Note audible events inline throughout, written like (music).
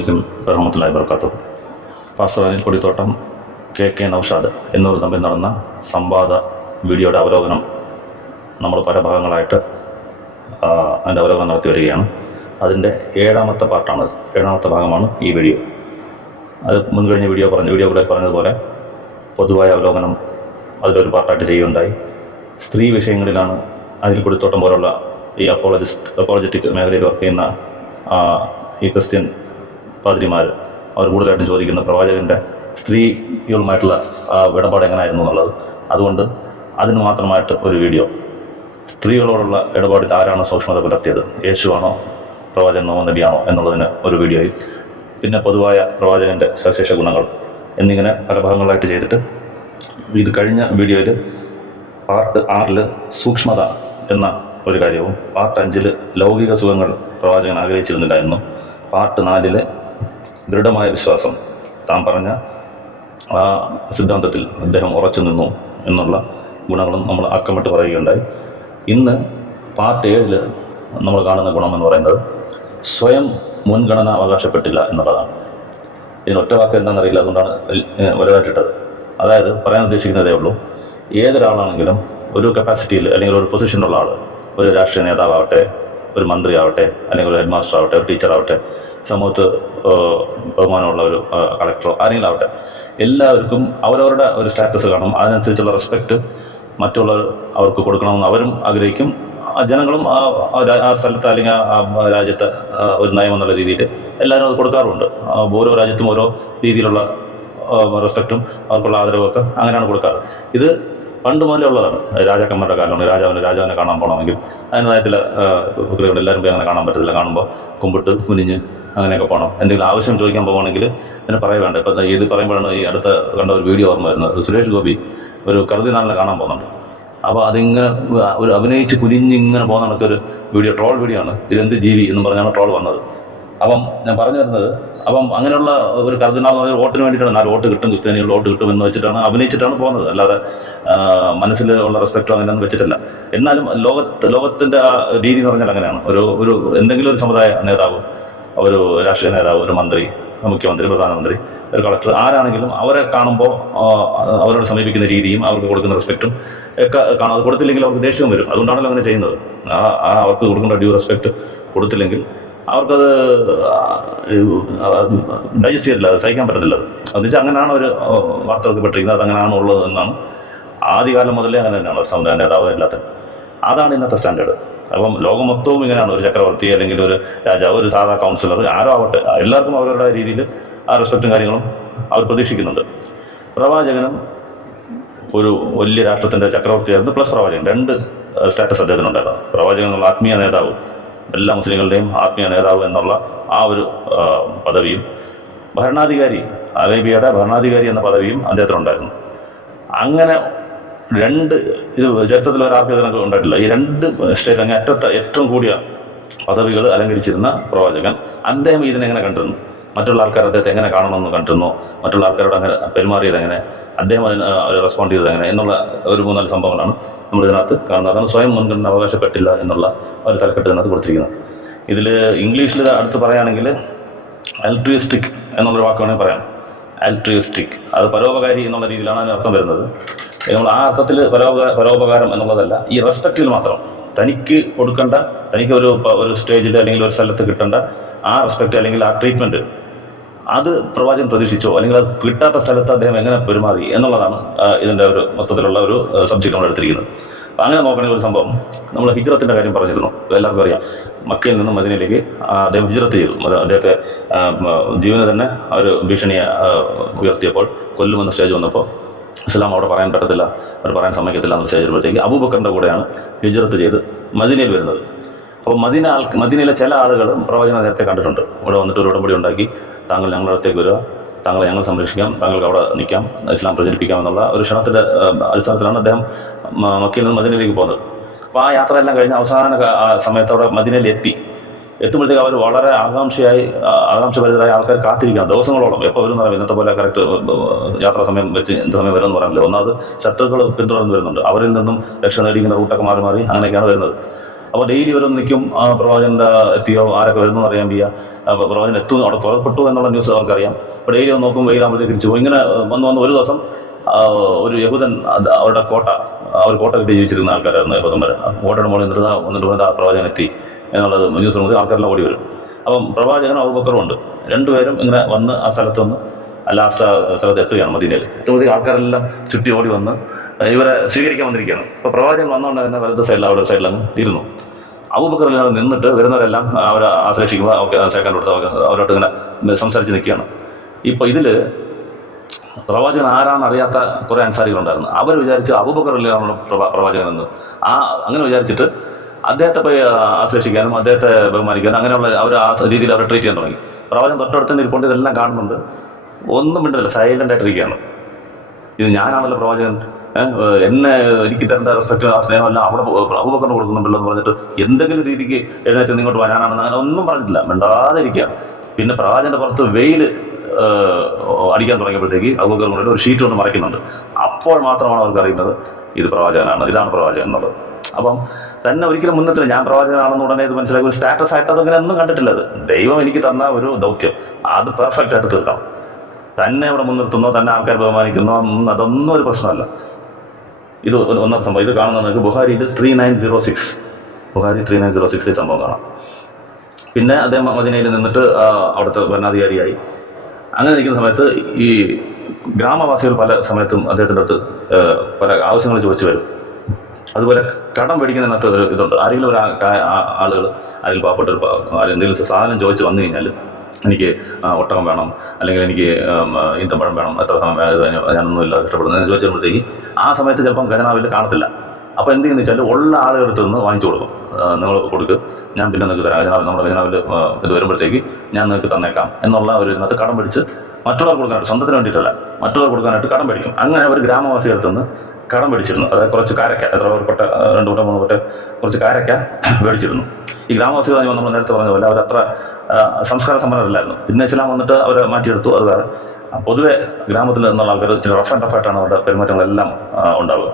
അലൈക്കും റഹമത്തുല്ലായി വർക്കാത്തു pastor Anil Kodithottam K K Noushad എന്നിവർ തമ്മിൽ നടന്ന സംവാദ വീഡിയോയുടെ അവലോകനം നമ്മൾ പല ഭാഗങ്ങളായിട്ട് അതിന്റെ അവലോകനം നടത്തി വരികയാണ്. അതിന്റെ ഏഴാമത്തെ പാർട്ടാണ് ഏഴാമത്തെ ഭാഗമാണ് ഈ വീഡിയോ. അത് മുൻകഴിഞ്ഞ വീഡിയോ പറഞ്ഞ വീഡിയോ കൂടെ പറഞ്ഞതുപോലെ പൊതുവായ അവലോകനം അതിലൊരു പാർട്ടായിട്ട് ചെയ്യുകയുണ്ടായി. സ്ത്രീ വിഷയങ്ങളിലാണ് അതിൽ കൊടുത്തോട്ടം പോലുള്ള ഈ അപ്പോളജിസ്റ്റ് അപ്പോളജറ്റിക് മേഖലയിൽ വർക്ക് ചെയ്യുന്ന ഈ ക്രിസ്ത്യൻ പാതിരിമാർ അവർ കൂടുതലായിട്ടും ചോദിക്കുന്ന പ്രവാചകന്റെ സ്ത്രീകളുമായിട്ടുള്ള ആ ഇടപാട് എങ്ങനെയായിരുന്നു എന്നുള്ളത്. അതുകൊണ്ട് അതിന് മാത്രമായിട്ട് ഒരു വീഡിയോ. സ്ത്രീകളോടുള്ള ഇടപാടിൽ ആരാണ് സൂക്ഷ്മത പുലർത്തിയത്? യേശുവാണോ? പ്രവാചകനോ? നബിയാണോ? എന്നുള്ളതിന് ഒരു വീഡിയോയും പിന്നെ പൊതുവായ പ്രവാചകന്റെ സവിശേഷ ഗുണങ്ങൾ എന്നിങ്ങനെ പല ഭാഗങ്ങളായിട്ട് ചെയ്തിട്ട് ഇത് കഴിഞ്ഞ വീഡിയോയിൽ പാർട്ട് ആറിൽ സൂക്ഷ്മത എന്ന ഒരു കാര്യവും പാർട്ട് അഞ്ചിൽ ലൗകിക സുഖങ്ങൾ പ്രവാചകൻ ആഗ്രഹിച്ചിരുന്നില്ല എന്നും പാർട്ട് നാലിൽ ദൃഢമായ വിശ്വാസം. താൻ പറഞ്ഞ ആ സിദ്ധാന്തത്തിൽ അദ്ദേഹം ഉറച്ചു നിന്നു എന്നുള്ള ഗുണങ്ങളും നമ്മൾ അക്കമിട്ട് പറയുകയുണ്ടായി. ഇന്ന് പാർട്ട് ഏഴിൽ നമ്മൾ കാണുന്ന ഗുണമെന്ന് പറയുന്നത് സ്വയം മുൻഗണന അവകാശപ്പെട്ടില്ല എന്നുള്ളതാണ്. ഇതിന് ഒറ്റ വാക്ക് എന്താണെന്നറിയില്ല അതുകൊണ്ടാണ് വലുതായിട്ടിട്ടത് അതായത് പറയാൻ ഉദ്ദേശിക്കുന്നതേ ഉള്ളൂ ഏതൊരാളാണെങ്കിലും ഒരു കപ്പാസിറ്റിയിൽ അല്ലെങ്കിൽ ഒരു പൊസിഷനുള്ള ആൾ ഒരു രാഷ്ട്രീയ നേതാവാവട്ടെ ഒരു മന്ത്രി ആവട്ടെ അല്ലെങ്കിൽ ഒരു ഹെഡ് മാസ്റ്റർ ആവട്ടെ ഒരു ടീച്ചർ ആവട്ടെ സമൂഹത്ത് ബഹുമാനമുള്ള ഒരു കളക്ടറോ ആരെങ്കിലും ആവട്ടെ എല്ലാവർക്കും അവരവരുടെ ഒരു സ്റ്റാറ്റസ് കാണും. അതിനനുസരിച്ചുള്ള റെസ്പെക്റ്റ് മറ്റുള്ളവർ അവർക്ക് കൊടുക്കണമെന്ന് അവരും ആഗ്രഹിക്കും. ജനങ്ങളും ആ ആ സ്ഥലത്ത് അല്ലെങ്കിൽ ആ രാജ്യത്തെ ഒരു നയം എന്നുള്ള രീതിയിൽ എല്ലാവരും അത് കൊടുക്കാറുമുണ്ട് ഓരോ രാജ്യത്തും ഓരോ രീതിയിലുള്ള റെസ്പെക്റ്റും അവർക്കുള്ള ആദരവൊക്കെ അങ്ങനെയാണ് കൊടുക്കാറ്. ഇത് പണ്ട് മുതലേ ഉള്ളതാണ്. രാജാക്കന്മാരുടെ കാലമാണ്. രാജാവിനെ രാജാവിനെ കാണാൻ പോകണമെങ്കിൽ അതിന്റെതായ ചില കുതിരകൾ എല്ലാവരും പോയി അങ്ങനെ കാണാൻ പറ്റത്തില്ല. കാണുമ്പോൾ കുമ്പിട്ട് കുനിഞ്ഞ് അങ്ങനെയൊക്കെ പോകണം. എന്തെങ്കിലും ആവശ്യം ചോദിക്കാൻ പോകുകയാണെങ്കിൽ പിന്നെ പറയുവേണ്ട. ഇപ്പം ഇത് പറയുമ്പോഴാണ് ഈ അടുത്ത കണ്ട ഒരു വീഡിയോ ഓർമ്മ വരുന്നത്. സുരേഷ് ഗോപി ഒരു കറുതിനാളിനെ കാണാൻ പോകുന്നുണ്ട്. അപ്പോൾ അതിങ്ങനെ ഒരു അഭിനയിച്ച് കുനിഞ്ഞ് ഇങ്ങനെ പോകുന്ന ഒരു വീഡിയോ ട്രോൾ വീഡിയോ ആണ്. ഇതെന്ത് ജീവി എന്ന് പറഞ്ഞാണ് ട്രോൾ വന്നത്. അപ്പം ഞാൻ പറഞ്ഞു വരുന്നത് അപ്പം അങ്ങനെയുള്ള ഒരു കർദിനാൾ എന്ന് പറഞ്ഞാൽ വോട്ടിന് വേണ്ടിയിട്ടാണ് നാല് വോട്ട് കിട്ടും ക്രിസ്ത്യാനികൾ വോട്ട് കിട്ടും എന്ന് വെച്ചിട്ടാണ് അഭിനയിച്ചിട്ടാണ് പോകുന്നത്. അല്ലാതെ മനസ്സിൽ ഉള്ള റെസ്പെക്റ്റോ അങ്ങനെയൊന്നും വെച്ചിട്ടില്ല. എന്നാലും ലോകത്ത് ലോകത്തിന്റെ ആ രീതി എന്ന് പറഞ്ഞാൽ അങ്ങനെയാണ്. ഒരു ഒരു എന്തെങ്കിലും ഒരു സമുദായ നേതാവ് ഒരു രാഷ്ട്രീയ നേതാവ് ഒരു മന്ത്രി മുഖ്യമന്ത്രി പ്രധാനമന്ത്രി ഒരു കളക്ടർ ആരാണെങ്കിലും അവരെ കാണുമ്പോൾ അവരോട് സമീപിക്കുന്ന രീതിയും അവർക്ക് കൊടുക്കുന്ന റെസ്പെക്റ്റും ഒക്കെ കാണാം. അത് കൊടുത്തില്ലെങ്കിൽ അവർക്ക് ദേഷ്യവും വരും. അതുകൊണ്ടാണല്ലോ അങ്ങനെ ചെയ്യുന്നത്. ആ അവർക്ക് കൊടുക്കേണ്ട ഡ്യൂ റെസ്പെക്റ്റ് കൊടുത്തില്ലെങ്കിൽ അവർക്കത് ഡൈജസ്റ്റ് ചെയ്തില്ല അത് സഹിക്കാൻ പറ്റത്തില്ല. അത് എന്ന് വെച്ചാൽ അങ്ങനെയാണ് ഒരു വാർത്തകൾപ്പെട്ടിരിക്കുന്നത് അത് അങ്ങനെയാണ് ഉള്ളത് എന്നാണ്. ആദ്യകാലം മുതലേ അങ്ങനെ തന്നെയാണ് ഒരു സമുദായ നേതാവ് എല്ലാത്തിനും. അതാണ് ഇന്നത്തെ സ്റ്റാൻഡേർഡ്. അപ്പം ലോകം മൊത്തവും ഇങ്ങനെയാണ്. ഒരു ചക്രവർത്തി അല്ലെങ്കിൽ ഒരു രാജാവ് ഒരു സാധാ കൗൺസിലർ ആരോ ആവട്ടെ എല്ലാവർക്കും അവരുടെ രീതിയിൽ ആ റെസ്പെക്റ്റും കാര്യങ്ങളും അവർ പ്രതീക്ഷിക്കുന്നുണ്ട്. പ്രവാചകനും ഒരു വലിയ രാഷ്ട്രത്തിന്റെ ചക്രവർത്തിയായിരുന്നു പ്ലസ് പ്രവാചകൻ. രണ്ട് സ്റ്റാറ്റസ് അദ്ദേഹത്തിനുണ്ടായിരുന്നു. പ്രവാചകൻ ആത്മീയ നേതാവ്. എല്ലാ മുസ്ലിങ്ങളുടെയും ആത്മീയ നേതാവ് എന്നുള്ള ആ ഒരു പദവിയും ഭരണാധികാരി അറേബ്യയുടെ ഭരണാധികാരി എന്ന പദവിയും അദ്ദേഹത്തിനുണ്ടായിരുന്നു. അങ്ങനെ രണ്ട് ഇത് ചരിത്രത്തിൽ ഒരു ഇതിനൊക്കെ ഉണ്ടായിട്ടില്ല. ഈ രണ്ട് സ്റ്റേറ്റ് അങ്ങ് ഏറ്റവും കൂടിയ പദവികൾ അലങ്കരിച്ചിരുന്ന പ്രവാചകൻ അദ്ദേഹം ഇതിനെങ്ങനെ കണ്ടിരുന്നു? മറ്റുള്ള ആൾക്കാർ അദ്ദേഹത്തെ എങ്ങനെ കാണണമെന്ന് കണ്ടിരുന്നു മറ്റുള്ള ആൾക്കാരോട് അങ്ങനെ പെരുമാറിയത് എങ്ങനെ അദ്ദേഹം അതിന് റെസ്പോണ്ട് ചെയ്തത് എങ്ങനെ എന്നുള്ള ഒരു മൂന്നാൽ സംഭവങ്ങളാണ് നമ്മൾ ഇതിനകത്ത് കാണുന്നത്. അതാണ് സ്വയം മുൻഗണന അവകാശപ്പെട്ടില്ല എന്നുള്ള ഒരു തലക്കെട്ട് ഇതിനകത്ത് കൊടുത്തിരിക്കുന്നത്. ഇതിൽ ഇംഗ്ലീഷിൽ അടുത്ത് പറയുകയാണെങ്കിൽ അൽട്രിയസ്റ്റിക് എന്നുള്ളൊരു വാക്ക് വേണമെങ്കിൽ പറയാം. ആൽട്രിയസ്റ്റിക് അത് പരോപകാരി എന്നുള്ള രീതിയിലാണ് അതിന് അർത്ഥം വരുന്നത്. നമ്മൾ ആ അർത്ഥത്തിൽ പരോപ പരോപകാരം എന്നുള്ളതല്ല ഈ റെസ്പെക്റ്റിൽ മാത്രം. തനിക്ക് കൊടുക്കേണ്ട തനിക്ക് ഒരു ഒരു സ്റ്റേജിൽ അല്ലെങ്കിൽ ഒരു സ്ഥലത്ത് കിട്ടേണ്ട ആ റെസ്പെക്റ്റ് അല്ലെങ്കിൽ ആ ട്രീറ്റ്മെന്റ് അത് പ്രവാചകൻ പ്രതീക്ഷിച്ചോ? അല്ലെങ്കിൽ അത് കിട്ടാത്ത സ്ഥലത്ത് അദ്ദേഹം എങ്ങനെ പെരുമാറി എന്നുള്ളതാണ് ഇതിന്റെ ഒരു മൊത്തത്തിലുള്ള ഒരു സബ്ജക്റ്റ് നമ്മൾ എടുത്തിരിക്കുന്നത്. അപ്പോൾ അങ്ങനെ നോക്കണമെങ്കിൽ ഒരു സംഭവം. നമ്മൾ ഹിജ്റത്തിന്റെ കാര്യം പറഞ്ഞിരുന്നു. എല്ലാവർക്കും അറിയാം. മക്കയിൽ നിന്നും മദീനയിലേക്ക് അദ്ദേഹം ഹിജ്റത്ത് ചെയ്തു. അദ്ദേഹത്തെ ജീവന് തന്നെ ഒരു ഭീഷണിയെ ഉയർത്തിയപ്പോൾ കൊല്ലുമെന്ന സ്റ്റേജ് വന്നപ്പോൾ ഇസ്ലാം അവിടെ പറയാൻ പറ്റത്തില്ല. അവർ പറയാൻ സമ്മതിക്കത്തില്ല എന്ന് സ്റ്റേജ് വരുമ്പോഴത്തേക്ക് അബൂബക്കറിന്റെ കൂടെയാണ് ഹിജ്റത്ത് ചെയ്ത് മദീനയിൽ വരുന്നത്. അപ്പോൾ മദീന ആൾ മദീനയിലെ ചില ആളുകൾ പ്രവചന നേരത്തെ കണ്ടിട്ടുണ്ട്. ഇവിടെ വന്നിട്ട് ഒരു ഉടമ്പടി ഉണ്ടാക്കി. താങ്കൾ ഞങ്ങളുടെ അടുത്തേക്ക് വരിക. താങ്കളെ ഞങ്ങൾ സംരക്ഷിക്കാം. താങ്കൾക്ക് അവിടെ നിൽക്കാം. ഇസ്ലാം പ്രചരിപ്പിക്കാം എന്നുള്ള ഒരു ക്ഷണത്തിന്റെ അടിസ്ഥാനത്തിലാണ് അദ്ദേഹം മക്കയിൽ നിന്ന് മദീനയിലേക്ക് പോകുന്നത്. അപ്പോൾ ആ യാത്രയെല്ലാം കഴിഞ്ഞ് അവസാന സമയത്തോടെ മദീനയിൽ എത്തി. എത്തുമ്പോഴത്തേക്ക് അവർ വളരെ ആകാംക്ഷയായി ആകാംക്ഷഭരിതരായ ആൾക്കാർ കാത്തിരിക്കുക ദിവസങ്ങളോളം എപ്പോൾ വരും പറയാം ഇന്നത്തെ പോലെ കറക്റ്റ് യാത്രാ സമയം വെച്ച് എന്ത് സമയം വരുമെന്ന് പറയാനില്ല. ഒന്നാമത് ശത്രുക്കൾ പിന്തുടർന്ന് വരുന്നുണ്ട്. അവരിൽ നിന്നും രക്ഷ നേടിക്കുന്ന റൂട്ടൊക്കെ മാറി മാറി അങ്ങനെയൊക്കെയാണ് വരുന്നത്. അപ്പോൾ ഡെയിലി ഇവരൊന്ന് നിൽക്കും പ്രവാചകന്റെ എത്തിയോ ആരൊക്കെ വരുന്നു അറിയാൻ വയ്യ. പ്രവാചകൻ എത്തുന്നു അവിടെ പുറപ്പെട്ടു എന്നുള്ള ന്യൂസ് അവർക്കറിയാം. അപ്പോൾ ഡെയിലി ഒന്ന് നോക്കും വെയിലാകുമ്പോഴത്തേക്ക് തിരിച്ചു പോകും ഇങ്ങനെ വന്ന് വന്ന് ഒരു ദിവസം ഒരു യഹൂദൻ അവരുടെ കോട്ട അവർ കോട്ട കിട്ടി ജീവിച്ചിരുന്ന ആൾക്കാരായിരുന്നു യഹൂദന്മാർ. കോട്ടയുടെ മുകളിൽ നിന്നിട്ട് വന്നിട്ട് ആ പ്രവാചകൻ എത്തി എന്നുള്ളത് ന്യൂസ് നോക്കി ആൾക്കാരെല്ലാം ഓടി വരും. അപ്പം പ്രവാചകനും അബൂബക്കറും ഉണ്ട്. രണ്ടുപേരും ഇങ്ങനെ വന്ന് ആ സ്ഥലത്ത് വന്ന് ലാസ്റ്റ് സ്ഥലത്ത് എത്തുകയാണ് മദീനയിൽ. എത്തുമ്പോഴത്തേക്ക് ആൾക്കാരെല്ലാം ചുറ്റി ഓടി വന്ന് ഇവരെ സ്വീകരിക്കാൻ വന്നിരിക്കുകയാണ്. അപ്പോൾ പ്രവാചകൻ വന്നുകൊണ്ട് തന്നെ വലത് സൈഡിൽ അവിടെ സൈഡിലങ്ങ് ഇരുന്നു. അബൂബക്കറിൽ നിന്നിട്ട് വരുന്നവരെല്ലാം അവരെ ആശ്ലേഷിക്കുക ഓക്കെ ചേക്കാൻ കൊടുത്ത് അവരോട്ട് ഇങ്ങനെ സംസാരിച്ച് നിൽക്കുകയാണ്. ഇപ്പോൾ ഇതിൽ പ്രവാചകൻ ആരാന്ന് അറിയാത്ത കുറേ അൻസാരികളുണ്ടായിരുന്നു അവർ വിചാരിച്ച് അബൂബക്കറിലാണ് പ്രവാചകൻ എന്ന്. ആ അങ്ങനെ വിചാരിച്ചിട്ട് അദ്ദേഹത്തെ പോയി ആശ്ലേഷിക്കാനും അദ്ദേഹത്തെ ബഹുമാനിക്കാനും അങ്ങനെയുള്ള അവർ ആ രീതിയിൽ അവരെ ട്രീറ്റ് ചെയ്യാൻ തുടങ്ങി. പ്രവാചകൻ തൊട്ടടുത്ത് നിന്ന് ഇരിപ്പുണ്ട് ഇതെല്ലാം കാണുന്നുണ്ട്. ഒന്നും മിണ്ടല്ല സൈലന്റ് ആയിട്ടിരിക്കുകയാണ്. ഇത് ഞാനാണല്ലോ പ്രവാചകൻ. എന്നെ എനിക്ക് തരേണ്ട റെസ്പെക്ട് ആ സ്നേഹമല്ല അവിടെ അബൂബക്കറിന് കൊടുക്കുന്നുണ്ടല്ലോ എന്ന് പറഞ്ഞിട്ട് എന്തെങ്കിലും രീതിക്ക് എഴുന്നേറ്റ് നിങ്ങോട്ട് വരാനാണെന്ന് അങ്ങനെ ഒന്നും പറഞ്ഞിട്ടില്ല. മിണ്ടാതിരിക്കുക പിന്നെ പ്രവാചന്റെ പുറത്ത് വെയിൽ അടിക്കാൻ തുടങ്ങിയപ്പോഴത്തേക്ക് അബൂബക്കർ കൊണ്ടിട്ട് ഒരു ഷീറ്റ് കൊണ്ട് മറയ്ക്കുന്നുണ്ട്. അപ്പോൾ മാത്രമാണ് അവർക്ക് അറിയുന്നത് ഇത് പ്രവാചകനാണ് ഇതാണ് പ്രവാചകൻ എന്നുള്ളത്. അപ്പം തന്നെ ഒരിക്കലും മുന്നത്തില്ല ഞാൻ പ്രവാചകനാണെന്ന് ഉടനെ ഇത് മനസ്സിലാക്കി ഒരു സ്റ്റാറ്റസ് ആയിട്ട് അതങ്ങനെ ഒന്നും കണ്ടിട്ടില്ല അത്. ദൈവം എനിക്ക് തന്ന ഒരു ദൗത്യം. അത് പെർഫെക്റ്റ് ആയിട്ട് തീർക്കണം. തന്നെ ഇവിടെ മുൻനിർത്തുന്നോ തന്നെ ആൾക്കാർ ബഹുമാനിക്കുന്നോ അതൊന്നും ഒരു പ്രശ്നമല്ല. ഇത് ഒന്നാം സംഭവം. ഇത് കാണുന്ന നിങ്ങൾക്ക് ബുഹാരിയിൽ three nine zero six Bukhari three nine zero six സംഭവം കാണാം. പിന്നെ അദ്ദേഹം മദീനയിൽ നിന്നിട്ട് അവിടുത്തെ ഭരണാധികാരിയായി. അങ്ങനെ നിൽക്കുന്ന സമയത്ത് ഈ ഗ്രാമവാസികൾ പല സമയത്തും അദ്ദേഹത്തിന്റെ അടുത്ത് പല ആവശ്യങ്ങൾ ചോദിച്ചു വരും. അതുപോലെ കടം മേടിക്കുന്നതിനകത്ത് ഒരു ഇതുണ്ട്. ആരെങ്കിലും ഒരു ആളുകൾ ആരെങ്കിലും പാവപ്പെട്ട എന്തെങ്കിലും സാധനം ചോദിച്ച് വന്നു കഴിഞ്ഞാൽ എനിക്ക് ഒട്ടകം വേണം അല്ലെങ്കിൽ എനിക്ക് ഈന്തപ്പഴം വേണം എത്ര സമയം ഇത് ഞാൻ- ഞാനൊന്നും ഇല്ലാതെ ഇഷ്ടപ്പെടുന്നത് ചോദിച്ചു വരുമ്പോഴത്തേക്ക് ആ സമയത്ത് ചിലപ്പം ഖജനാവിൽ കാണത്തില്ല. അപ്പോൾ എന്ത് ചെയ്യുന്നു വെച്ചാൽ ഉള്ള ആളുകളടുത്ത് നിന്ന് വാങ്ങിച്ചു കൊടുക്കും. നിങ്ങൾ കൊടുക്കുക ഞാൻ പിന്നെ നിങ്ങൾക്ക് തരാം. ഖജനാവിൽ നമ്മുടെ ഖജനാവിൽ ഇത് വരുമ്പോഴത്തേക്ക് ഞാൻ നിങ്ങൾക്ക് തന്നേക്കാം എന്നുള്ള ഒരു ഇതിനകത്ത് കടം പിടിച്ച് മറ്റുള്ളവർ കൊടുക്കാനായിട്ട് സ്വന്തത്തിന് വേണ്ടിയിട്ടല്ല മറ്റുള്ളവർ കൊടുക്കാനായിട്ട് കടം പഠിക്കും അങ്ങനെ അവർ ഗ്രാമവാസികളുടെ നിന്ന് കടം മേടിച്ചിരുന്നു. അതായത് കുറച്ച് കാരക്ക എത്ര ഒരു പൊട്ട രണ്ട് പൊട്ട മൂന്ന് പൊട്ട കുറച്ച് കാരക്ക (clears throat) മേടിച്ചിരുന്നു. ഈ ഗ്രാമവാസികൾ നമ്മൾ നേരത്തെ പറഞ്ഞ പോലെ അവരത്ര അത്ര സംസ്കാര സമ്പന്നരല്ലായിരുന്നു. പിന്നെ ഇസ്ലാം വന്നിട്ട് അവർ മാറ്റിയെടുത്തു അത് വേറെ. പൊതുവെ ഗ്രാമത്തിൽ നിന്നുള്ള ആൾക്കാർ ഇച്ചിരി റഫ് ആൻഡ് ടഫായിട്ടാണ് അവരുടെ പെരുമാറ്റങ്ങളെല്ലാം ഉണ്ടാവുക.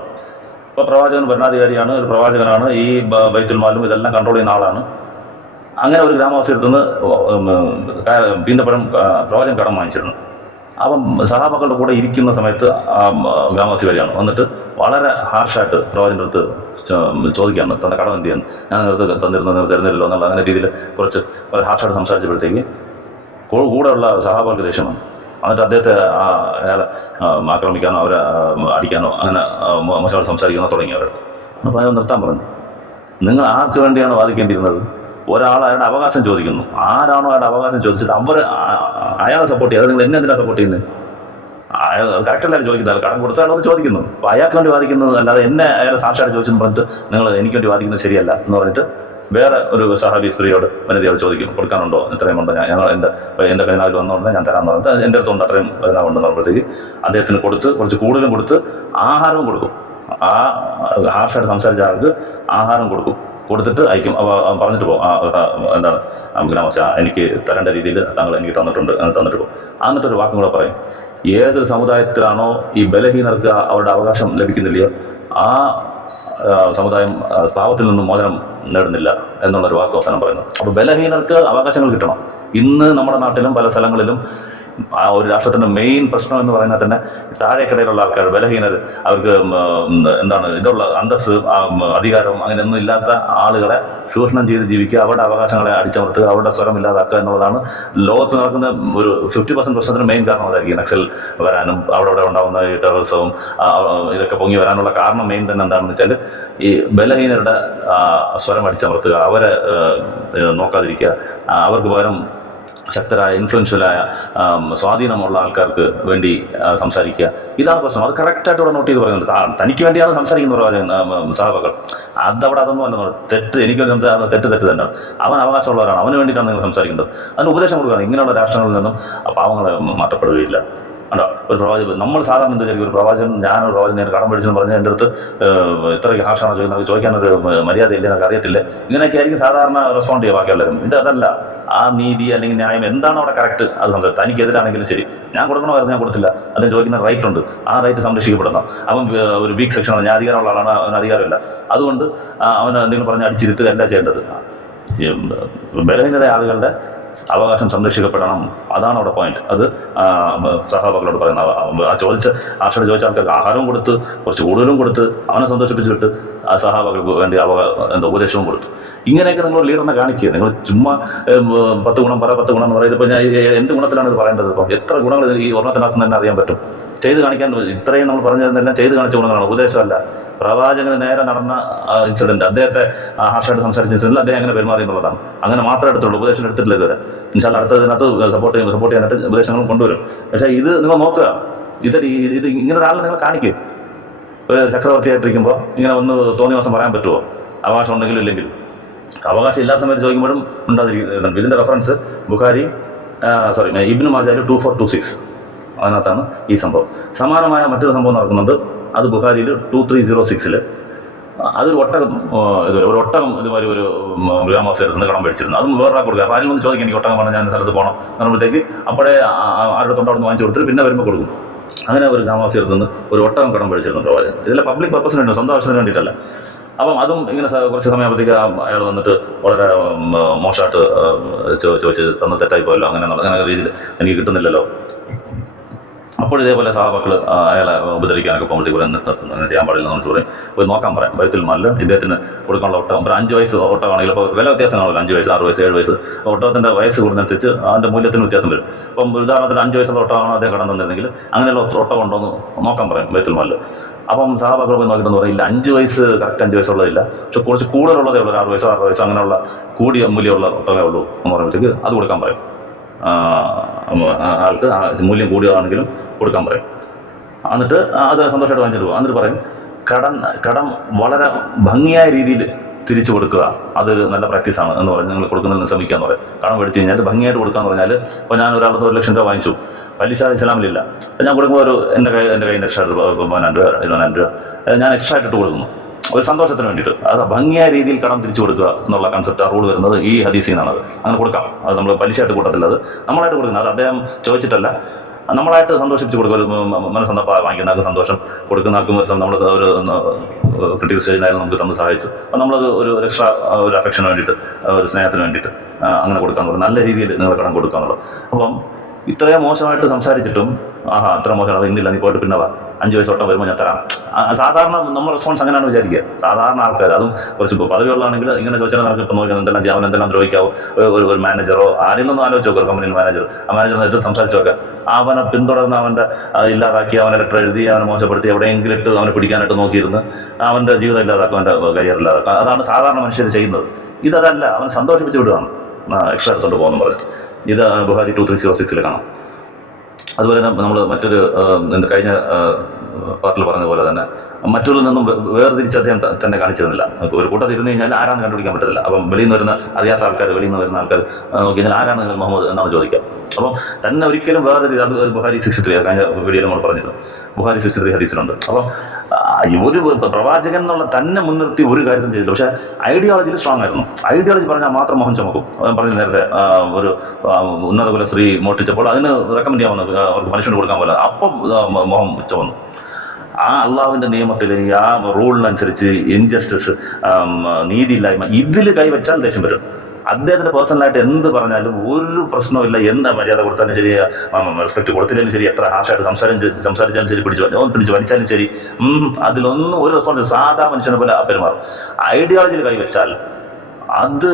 ഇപ്പോൾ പ്രവാചകൻ ഭരണാധികാരിയാണ് ഒരു പ്രവാചകനാണ് ഈ ബ- ബൈത്തുൽ മാലും ഇതെല്ലാം കൺട്രോൾ ചെയ്യുന്ന ആളാണ്. അങ്ങനെ ഒരു ഗ്രാമവാസിയടുത്ത് നിന്ന് പീന്തപ്പഴം പ്രവാചകൻ കടം വാങ്ങിച്ചിരുന്നു. അപ്പം സഹാബക്കളുടെ കൂടെ ഇരിക്കുന്ന സമയത്ത് ഗ്രാമവാസി വരികയാണ് വന്നിട്ട് വളരെ ഹാർഷായിട്ട് പ്രവാചന്റെ അടുത്ത് ചോദിക്കുകയാണ്. തന്റെ കടം എന്ത്? ഞാൻ നേരത്തെ തന്നിരുന്നു നിങ്ങൾ തരുന്നില്ലല്ലോ എന്നുള്ള അങ്ങനെ രീതിയിൽ കുറച്ച് ഹാർഷായിട്ട് സംസാരിച്ചപ്പോഴത്തേക്ക് കൂടെയുള്ള സഹാബാക്ക് ദേഷ്യമാണ്. എന്നിട്ട് അദ്ദേഹത്തെ ആ അയാളെ ആക്രമിക്കാനോ അവരെ അടിക്കാനോ അങ്ങനെ മോശമായിട്ട് സംസാരിക്കാനോ തുടങ്ങി അവരുടെ അപ്പോൾ അയാൾ നിർത്താൻ പറഞ്ഞു. നിങ്ങൾ ആർക്ക് വേണ്ടിയാണ് വാദിക്കേണ്ടിയിരുന്നത്? ഒരാൾ അയാളുടെ അവകാശം ചോദിക്കുന്നു. ആരാണോ അയാളുടെ അവകാശം ചോദിച്ചത്? അവർ അയാളെ സപ്പോർട്ട് ചെയ്യുക അത് നിങ്ങൾ എന്നെ സപ്പോർട്ട് ചെയ്യുന്നത് അയാൾ കറക്റ്റല്ല ചോദിക്കുന്നത്? കടം കൊടുത്താൽ അത് ചോദിക്കുന്നു. അപ്പോൾ അയാൾക്ക് വേണ്ടി വാദിക്കുന്നത് അല്ലാതെ എന്നെ അയാൾ കാശായിട്ട് ചോദിച്ചെന്ന് പറഞ്ഞിട്ട് നിങ്ങൾ എനിക്ക് വേണ്ടി വാദിക്കുന്നത് ശരിയല്ല എന്ന് പറഞ്ഞിട്ട് വേറെ ഒരു സഹാബി സ്ത്രീയോട് വനിതയോട് ചോദിക്കും. കൊടുക്കാനുണ്ടോ? ഇത്രയും ഉണ്ടോ? ഞങ്ങൾ എന്റെ എന്റെ പതിനാല് വന്നുകൊണ്ട് ഞാൻ തരാമെന്ന് പറഞ്ഞിട്ട് എന്റെ അടുത്തുണ്ട്. അത്രയും കൈനാവുണ്ടെന്ന് പറയുമ്പോഴത്തേക്ക് അദ്ദേഹത്തിന് കൊടുത്ത് കുറച്ച് കൂടുതലും കൊടുത്ത് ആഹാരവും കൊടുക്കും. ആ ഹാർഷായിട്ട് സംസാരിച്ച ആൾക്ക് ആഹാരം കൊടുക്കും. കൊടുത്തിട്ട് അയക്കും. പറഞ്ഞിട്ട് പോകും എന്താണ്? ഗ്രാമവാസി ആ എനിക്ക് തരേണ്ട രീതിയിൽ താങ്കൾ എനിക്ക് തന്നിട്ടുണ്ട് തന്നിട്ട് പോകും. എന്നിട്ടൊരു വാക്കും കൂടെ പറയും. ഏതൊരു സമുദായത്തിലാണോ ഈ ബലഹീനർക്ക് അവരുടെ അവകാശം ലഭിക്കുന്നില്ലയോ ആ സമുദായം സ്ഥാപത്തിൽ നിന്നും മോചനം നേടുന്നില്ല എന്നുള്ളൊരു വാക്ക് അവസാനം പറയുന്നു. അപ്പോൾ ബലഹീനർക്ക് അവകാശങ്ങൾ കിട്ടണം. ഇന്ന് നമ്മുടെ നാട്ടിലും പല സ്ഥലങ്ങളിലും ഒരു രാഷ്ട്രത്തിന്റെ മെയിൻ പ്രശ്നം എന്ന് പറയുന്നത് തന്നെ താഴേക്കിടയിലുള്ള ആൾക്കാർ ബലഹീനർ അവർക്ക് എന്താണ് ഇതുള്ള അന്തസ് അധികാരം അങ്ങനെയൊന്നും ഇല്ലാത്ത ആളുകളെ ചൂഷണം ചെയ്ത് ജീവിക്കുക അവരുടെ അവകാശങ്ങളെ അടിച്ചമർത്തുക അവരുടെ സ്വരം ഇല്ലാതാക്കുക എന്നുള്ളതാണ് ലോകത്ത് നടക്കുന്ന ഒരു ഫിഫ്റ്റി പെർസെന്റ് പ്രശ്നത്തിന് മെയിൻ കാരണം അതായിരിക്കും നക്സൽ വരാനും അവിടെ അവിടെ ഉണ്ടാകുന്ന ഈ ടെററിസവും ഇതൊക്കെ പൊങ്ങി വരാനുള്ള കാരണം മെയിൻ തന്നെ എന്താണെന്ന് വെച്ചാൽ ഈ ബലഹീനരുടെ സ്വരം അടിച്ചമർത്തുക അവരെ നോക്കാതിരിക്കുക അവർക്ക് പകരം ശക്തരായ ഇൻഫ്ലുവൻഷ്യലായ സ്വാധീനമുള്ള ആൾക്കാർക്ക് വേണ്ടി സംസാരിക്കുക. ഇതാണ് പ്രശ്നം. അത് കറക്റ്റായിട്ട് ഇവിടെ നോട്ട് ചെയ്ത് പറയുന്നുണ്ട്. തനിക്ക് വേണ്ടിയാണ് സംസാരിക്കുന്നത് പ്രവാചകൻ സഹോദരങ്ങൾ അതവിടെ അതൊന്നും അല്ല തെറ്റ് എനിക്ക് തെറ്റ് തെറ്റ് തന്നെയാണ് അവൻ അവകാശമുള്ളവരാണ്. അവന് വേണ്ടിയിട്ടാണ് നിങ്ങൾ സംസാരിക്കുന്നത്. അതിന് ഉപദേശം കൊടുക്കുകയാണ്. ഇങ്ങനെയുള്ള രാഷ്ട്രങ്ങളിൽ നിന്നും പാവങ്ങളെ മാറ്റപ്പെടുകയില്ല. ഉണ്ടോ ഒരു പ്രവാചകൻ നമ്മൾ സാധാരണ എന്താ ഒരു പ്രവാചകൻ ഞാൻ ഒരു പ്രവാചകൻ നേരെ കടം പിടിച്ചെന്ന് പറഞ്ഞാൽ എന്റെ അടുത്ത് ഇത്ര ഹാഷാണോ ചോദിക്കുന്നത്? ചോദിക്കാനൊരു മര്യാദ ഇല്ലേ എന്നൊക്കെ അറിയത്തില്ല? ഇങ്ങനെയൊക്കെ ആയിരിക്കും സാധാരണ റെസ്പോണ്ട് ചെയ്യുക ബാക്കിയുള്ളവരും ഇത് അതല്ല. ആ നീതി അല്ലെങ്കിൽ ന്യായം എന്താണ് അവിടെ കറക്റ്റ് അത് സംസാരിക്കും തനിക്കെതിരാണെങ്കിലും ശരി. ഞാൻ കൊടുക്കണമായിരുന്നു ഞാൻ കൊടുത്തില്ല. അദ്ദേഹം ചോദിക്കുന്ന റൈറ്റ് ഉണ്ട്. ആ റൈറ്റ് സംരക്ഷിക്കപ്പെടണം അവൻ ഒരു വീക്ക് സെക്ഷനാണ് ഞാൻ അധികാരമുള്ള ആളാണ്. അവന് അധികാരമില്ല. അതുകൊണ്ട് അവൻ എന്തെങ്കിലും പറഞ്ഞ് അടിച്ചിരുത്തുക അല്ല ചെയ്യേണ്ടത്. ബലഹീനത ആളുകളുടെ അവകാശം സംരക്ഷിക്കപ്പെടണം. അതാണ് അവിടെ പോയിന്റ് അത് സഹാബാക്കളോട് പറയുന്ന ആ- ചോദിച്ച ആർഷയുടെ ചോദിച്ച ആൾക്കാർക്ക് ആഹാരവും കൊടുത്ത് കുറച്ച് കൂടുതലും കൊടുത്ത് അവനെ സന്തോഷിപ്പിച്ചിട്ട് ആ സഹാബാക്കൾക്ക് വേണ്ടി അവ എന്താ ഉപദേശവും കൊടുത്തു. ഇങ്ങനെയൊക്കെ നിങ്ങൾ ലീഡറിനെ കാണിക്കുക. നിങ്ങൾ ചുമ്മാ പത്ത് ഗുണം പറ പത്ത് ഗുണം എന്ന് പറയുന്നത് ഇപ്പം ഞാൻ എന്ത് ഗുണത്തിലാണ് ഇത് പറയേണ്ടത്? ഇപ്പം എത്ര ഗുണങ്ങൾ ഈ ഒരെണ്ണത്തിനകത്ത് തന്നെ അറിയാൻ പറ്റും? ചെയ്ത് കാണിക്കാൻ ഇത്രയും നമ്മൾ പറഞ്ഞു തരുന്നതെല്ലാം ചെയ്ത് കാണിച്ചു കൊടുക്കുന്നതാണ്. ഉപദേശമല്ല. പ്രവാചകന് നേരെ നടന്ന ഇൻസിഡന്റ് അദ്ദേഹത്തെ ഹാർഷായിട്ട് സംസാരിച്ച ഇൻസിഡന്റിൽ അദ്ദേഹം അങ്ങനെ പെരുമാറി എന്നുള്ളതാണ്. അങ്ങനെ മാത്രമേ എടുത്തുള്ളൂ. ഉപദേശം എടുത്തിട്ടില്ല ഇതുവരെ. ഇൻഷാല്ല അടുത്തതിനകത്ത് സപ്പോർട്ട് ചെയ്യും. സപ്പോർട്ട് ചെയ്യാനായിട്ട് ഉപദേശങ്ങളും കൊണ്ടുവരും. പക്ഷേ ഇത് നിങ്ങൾ നോക്കുക. ഇത് ഇത് ഇങ്ങനെ ഒരാളെ നിങ്ങൾ കാണിക്കുക ഒരു ചക്രവർത്തിയായിട്ടിരിക്കുമ്പോൾ ഇങ്ങനെ ഒന്ന് തോന്നിയ ദിവസം പറയാൻ പറ്റുമോ അവകാശം ഉണ്ടെങ്കിലും ഇല്ലെങ്കിലും അവകാശം ഇല്ലാത്ത സമയത്ത് ചോദിക്കുമ്പോഴും ഉണ്ടാതിരിക്കുന്നുണ്ട് ഇതിന്റെ reference Bukhari sorry Ibn Majah two four two six അതിനകത്താണ് ഈ സംഭവം. സമാനമായ മറ്റൊരു സംഭവം നടക്കുന്നുണ്ട്. അത് ബുഹാരിയിൽ ടു ത്രീ സീറോ സിക്സിൽ അതൊരു ഒട്ടകം ഇതുപോലെ ഇത് ഒരു ഒട്ടകം ഇതുമാതിരി ഒരു ഗ്രാമവാസിയുടെ നിന്ന് കടം മേടിച്ചിരുന്നു. അതും വേറെ കൊടുക്കുക അപ്പോൾ ആരെങ്കിലും ഒന്ന് ചോദിക്കും എനിക്ക് ഒട്ടകം പറഞ്ഞാൽ ഞാൻ സ്ഥലത്ത് പോകണം. എന്നുമ്പോഴത്തേക്ക് അപ്പോഴേ ആരുടെ തൊണ്ട് അവിടെ നിന്ന് വാങ്ങിച്ചു കൊടുത്തിട്ട് പിന്നെ വരുമ്പോൾ കൊടുക്കും. അങ്ങനെ ഒരു ഗ്രാമവാസിയുടെ നിന്ന് ഒരു ഒട്ടകം കടം മേടിച്ചിരുന്നു പ്രവാചകൻ. ഇതിലെ പബ്ലിക് പർപ്പസിന് വേണ്ടി സ്വന്തം ആവശ്യത്തിന് വേണ്ടിയിട്ടല്ല. അപ്പം അതും ഇങ്ങനെ കുറച്ച് സമയമാകുമ്പോഴത്തേക്ക് അയാൾ വന്നിട്ട് വളരെ മോശമായിട്ട് ചോദിച്ച് തന്ന തെറ്റായി പോയല്ലോ അങ്ങനെ അങ്ങനെ രീതിയിൽ എനിക്ക് കിട്ടുന്നില്ലല്ലോ. അപ്പോൾ ഇതേപോലെ സഹാബാക്കൾ അയാളെ ഉപദ്രവിക്കാനൊക്കെ പോകുമ്പോഴത്തേക്ക് ഇവിടെ നിർത്തുന്നു. അങ്ങനെ ചെയ്യാൻ പാടില്ല എന്ന് പറയും. പോയി നോക്കാൻ പറയാം. ബൈത്തുൽ മല്ല ഇദ്ദേഹത്തിന് കൊടുക്കാനുള്ള ഒട്ടം ഒരു അഞ്ച് വയസ്സ് ഒട്ടമാണെങ്കിൽ ഇപ്പോൾ വില വ്യത്യാസം കാണുമല്ലോ അഞ്ച് വയസ്സ് ആറ് വയസ്സ് ഏഴ് വയസ്സ്. ഒട്ടകത്തിന്റെ വയസ്സ് കൂടുന്നതനുസരിച്ച് അതിന്റെ മൂല്യത്തിന് വ്യത്യാസം വരും. അപ്പം ഉദാഹരണത്തിന് അഞ്ച് വയസ്സുള്ള ഒട്ടകമാണ് അദ്ദേഹം കടം തന്നിരുന്നെങ്കിൽ അങ്ങനെയുള്ള ഒട്ടം ഉണ്ടോയെന്ന് നോക്കാൻ പറയാം ബൈത്തുൽ മല്ല അപ്പം സഹാബാക്കൾ പോയി നോക്കിയിട്ടെന്ന് പറയില്ല. അഞ്ച് വയസ്സ് കറക്റ്റ് അഞ്ച് വയസ്സുള്ളതില്ല. പക്ഷെ കുറച്ച് കൂടുതലുള്ളതേ ഉള്ളൂ. ഒരു ആറ് വയസ്സോ ആറ് വയസ്സോ അങ്ങനെയുള്ള കൂടിയ മൂല്യമുള്ള ഒട്ടമേ ഉള്ളൂ എന്ന് പറയുമ്പോഴത്തേക്ക് അത് കൊടുക്കാൻ പറയും. ആൾക്ക് മൂല്യം കൂടിയതാണെങ്കിലും കൊടുക്കാൻ പറയും. എന്നിട്ട് അത് സന്തോഷമായിട്ട് വാങ്ങിച്ചിട്ട് പോകും എന്നിട്ട് പറയും കടം കടം വളരെ ഭംഗിയായ രീതിയിൽ തിരിച്ചു കൊടുക്കുക. അതൊരു നല്ല പ്രാക്ടീസാണ് എന്ന് പറഞ്ഞ് നിങ്ങൾ കൊടുക്കുന്നതിന് ശ്രമിക്കുക എന്ന് പറയും. കടം മേടിച്ച് കഴിഞ്ഞാൽ ഭംഗിയായിട്ട് കൊടുക്കുക എന്ന് പറഞ്ഞാൽ ഇപ്പോൾ ഞാൻ ഒരാളത്ത് ഒരു ലക്ഷം രൂപ വാങ്ങിച്ചു. പലിശ ഇസ്ലാമിലില്ല ഞാൻ കൊടുക്കുമ്പോൾ ഒരു എന്റെ കൈ എന്റെ കയ്യിൽ എക്സ്ട്രാ രൂപ പതിനായിരം രൂപ ഇരുപതിനായിരം രൂപ ഞാൻ എക്സ്ട്രാ ഇട്ട് കൊടുക്കുന്നു. ഒരു സന്തോഷത്തിന് വേണ്ടിയിട്ട്. അത് ഭംഗിയായ രീതിയിൽ കടം തിരിച്ചു കൊടുക്കുക എന്നുള്ള കൺസെപ്റ്റ് ആ റൂൾ വരുന്നത് ഈ ഹദീസിൽ നിന്നാണ് അത് അങ്ങനെ കൊടുക്കാം. അത് നമ്മൾ പലിശയായിട്ട് കൂട്ടത്തില്ല അത്. നമ്മളായിട്ട് കൊടുക്കുന്നത് അത് അദ്ദേഹം ചോദിച്ചിട്ടല്ല. നമ്മളായിട്ട് സന്തോഷിപ്പിച്ച് കൊടുക്കുക. ഒരു മ- മ- വാങ്ങിക്കുന്ന ആൾക്ക് സന്തോഷം കൊടുക്കുന്ന ആൾക്കും ഒരു നമ്മൾ ഒരു ക്രിട്ടിക്കൽ സ്റ്റേജിലായാലും നമുക്ക് തന്ന് സഹായിച്ചു. അപ്പം നമ്മളത് ഒരു എക്സ്ട്രാ ഒരു അഫെക്ഷന് വേണ്ടിയിട്ട് ഒരു സ്നേഹത്തിന് വേണ്ടിയിട്ട് അങ്ങനെ കൊടുക്കാൻ നല്ല രീതിയിൽ നിങ്ങൾ കടം കൊടുക്കാന്നുള്ളത് അപ്പം ഇത്രയും മോശമായിട്ട് സംസാരിച്ചിട്ടും ആഹാ അത്ര മോശമാണ് ഇന്നില്ല നീ പോയിട്ട് പിന്നെ വാ അഞ്ച് വയസ്സ് ഒട്ടം വരുമ്പോൾ ഞാൻ തരാം. സാധാരണ നമ്മൾ റെസ്പോൺസ് അങ്ങനെയാണ് വിചാരിക്കുക. സാധാരണ ആൾക്കാർ അതും കുറച്ച് പദവിയുള്ളതാണെങ്കിൽ ഇങ്ങനെ ചോദിച്ചാൽ നമുക്ക് ഇപ്പം നോക്കി എന്തെല്ലാം ചെയ്യാൻ എന്തെല്ലാം ദ്രോഹിക്കാവോ ഒരു- ഒരു മാനേജറോ ആരെങ്കിലും ആലോചിച്ച് നോക്കുക കമ്പനിയിൽ മാനേജർ ആ മാനേജർ എതിർത്ത് സംസാരിച്ച് നോക്കുക അവനെ പിന്തുടർന്ന് അവന്റെ ഇല്ലാതാക്കി അവനെ ലെറ്റർ എഴുതി അവനെ മോശപ്പെടുത്തി എവിടെയെങ്കിലും ഇട്ട് അവനെ പിടിക്കാനായിട്ട് നോക്കിയിരുന്ന് അവന്റെ ജീവിതം ഇല്ലാതാക്കും അവന്റെ കരിയർ ഇല്ലാതാക്കും. അതാണ് സാധാരണ മനുഷ്യർ ചെയ്യുന്നത്. ഇതല്ല അവൻ സന്തോഷിപ്പിച്ച് വിടുകയാണ്. എക്സ്ട്രാ എടുത്തോണ്ട് പോകുന്നു പറഞ്ഞിട്ട്. ഇത് ബുഹാരി ടു ത്രീ സീറോ സിക്സിൽ കാണാം. അതുപോലെ തന്നെ നമ്മൾ മറ്റൊരു കഴിഞ്ഞ പാർട്ടിൽ പറഞ്ഞ പോലെ തന്നെ മറ്റുള്ള നിന്നും വേർതിരിച്ച് അദ്ദേഹം തന്നെ കാണിച്ചിരുന്നില്ല. ഒരു കൂട്ടത്തിൽ ഇരുന്ന് കഴിഞ്ഞാൽ ആരാണ് കണ്ടുപിടിക്കാൻ പറ്റത്തില്ല. അപ്പം വെളിയിൽ നിന്ന് വരുന്ന അറിയാത്ത ആൾക്കാർ വെളിയിൽ നിന്ന് വരുന്ന ആൾക്കാർ നോക്കി ആരാണ് നിങ്ങൾ മുഹമ്മദ് എന്നാണ് ചോദിക്കുക. അപ്പം തന്നെ ഒരിക്കലും വേറെ അത് ബുഹാരി സിക്സ് ത്രീ കഴിഞ്ഞ വീഡിയോ നമ്മൾ പറഞ്ഞിരുന്നു. ബുഹാരി സിക്സ് ത്രീ ഹദീസിലുണ്ട്. അപ്പം ഒരു പ്രവാചകൻ എന്നുള്ള തന്നെ മുൻനിർത്തി ഒരു കാര്യത്തിനും ചെയ്തില്ല. പക്ഷേ ഐഡിയോളജിയിൽ സ്ട്രോങ് ആയിരുന്നു. ഐഡിയോളജി പറഞ്ഞാൽ മാത്രം മോഹൻ ചുമക്കും. പറഞ്ഞു നേരത്തെ ഒരു ഉന്നതകുല ഉന്നത കുല സ്ത്രീ മോഷ്ടിച്ചപ്പോൾ അതിന് റെക്കമെൻഡ് ആ, അവർക്ക് പണിഷ്മെന്റ് കൊടുക്കാൻ പോലെ. അപ്പം മോഹം ചുമന്നു. ആ അള്ളാഹുവിന്റെ നിയമത്തിൽ ആ റൂളിനനുസരിച്ച് ഇൻജസ്റ്റിസ് നീതിയില്ലായ്മ ഇതിൽ കൈവച്ചാൽ ദേഷ്യം വരും. അദ്ദേഹത്തിന്റെ പേഴ്സണലായിട്ട് എന്ത് പറഞ്ഞാലും ഒരു പ്രശ്നമില്ല എന്താ മര്യാദ കൊടുത്താലും ശരി റെസ്പെക്ട് കൊടുത്തില്ലെങ്കിലും ശരി എത്ര ഹാഷായിട്ട് സംസാരം സംസാരിച്ചാലും ശരി പിടിച്ച് പിടിച്ച് വലിച്ചാലും ശരി അതിലൊന്നും ഒരു റെസ്പോൺസ് സാധാ മനുഷ്യനെ പോലെ പെരുമാറും ഐഡിയോളജിയിൽ കൈവച്ചാൽ അത്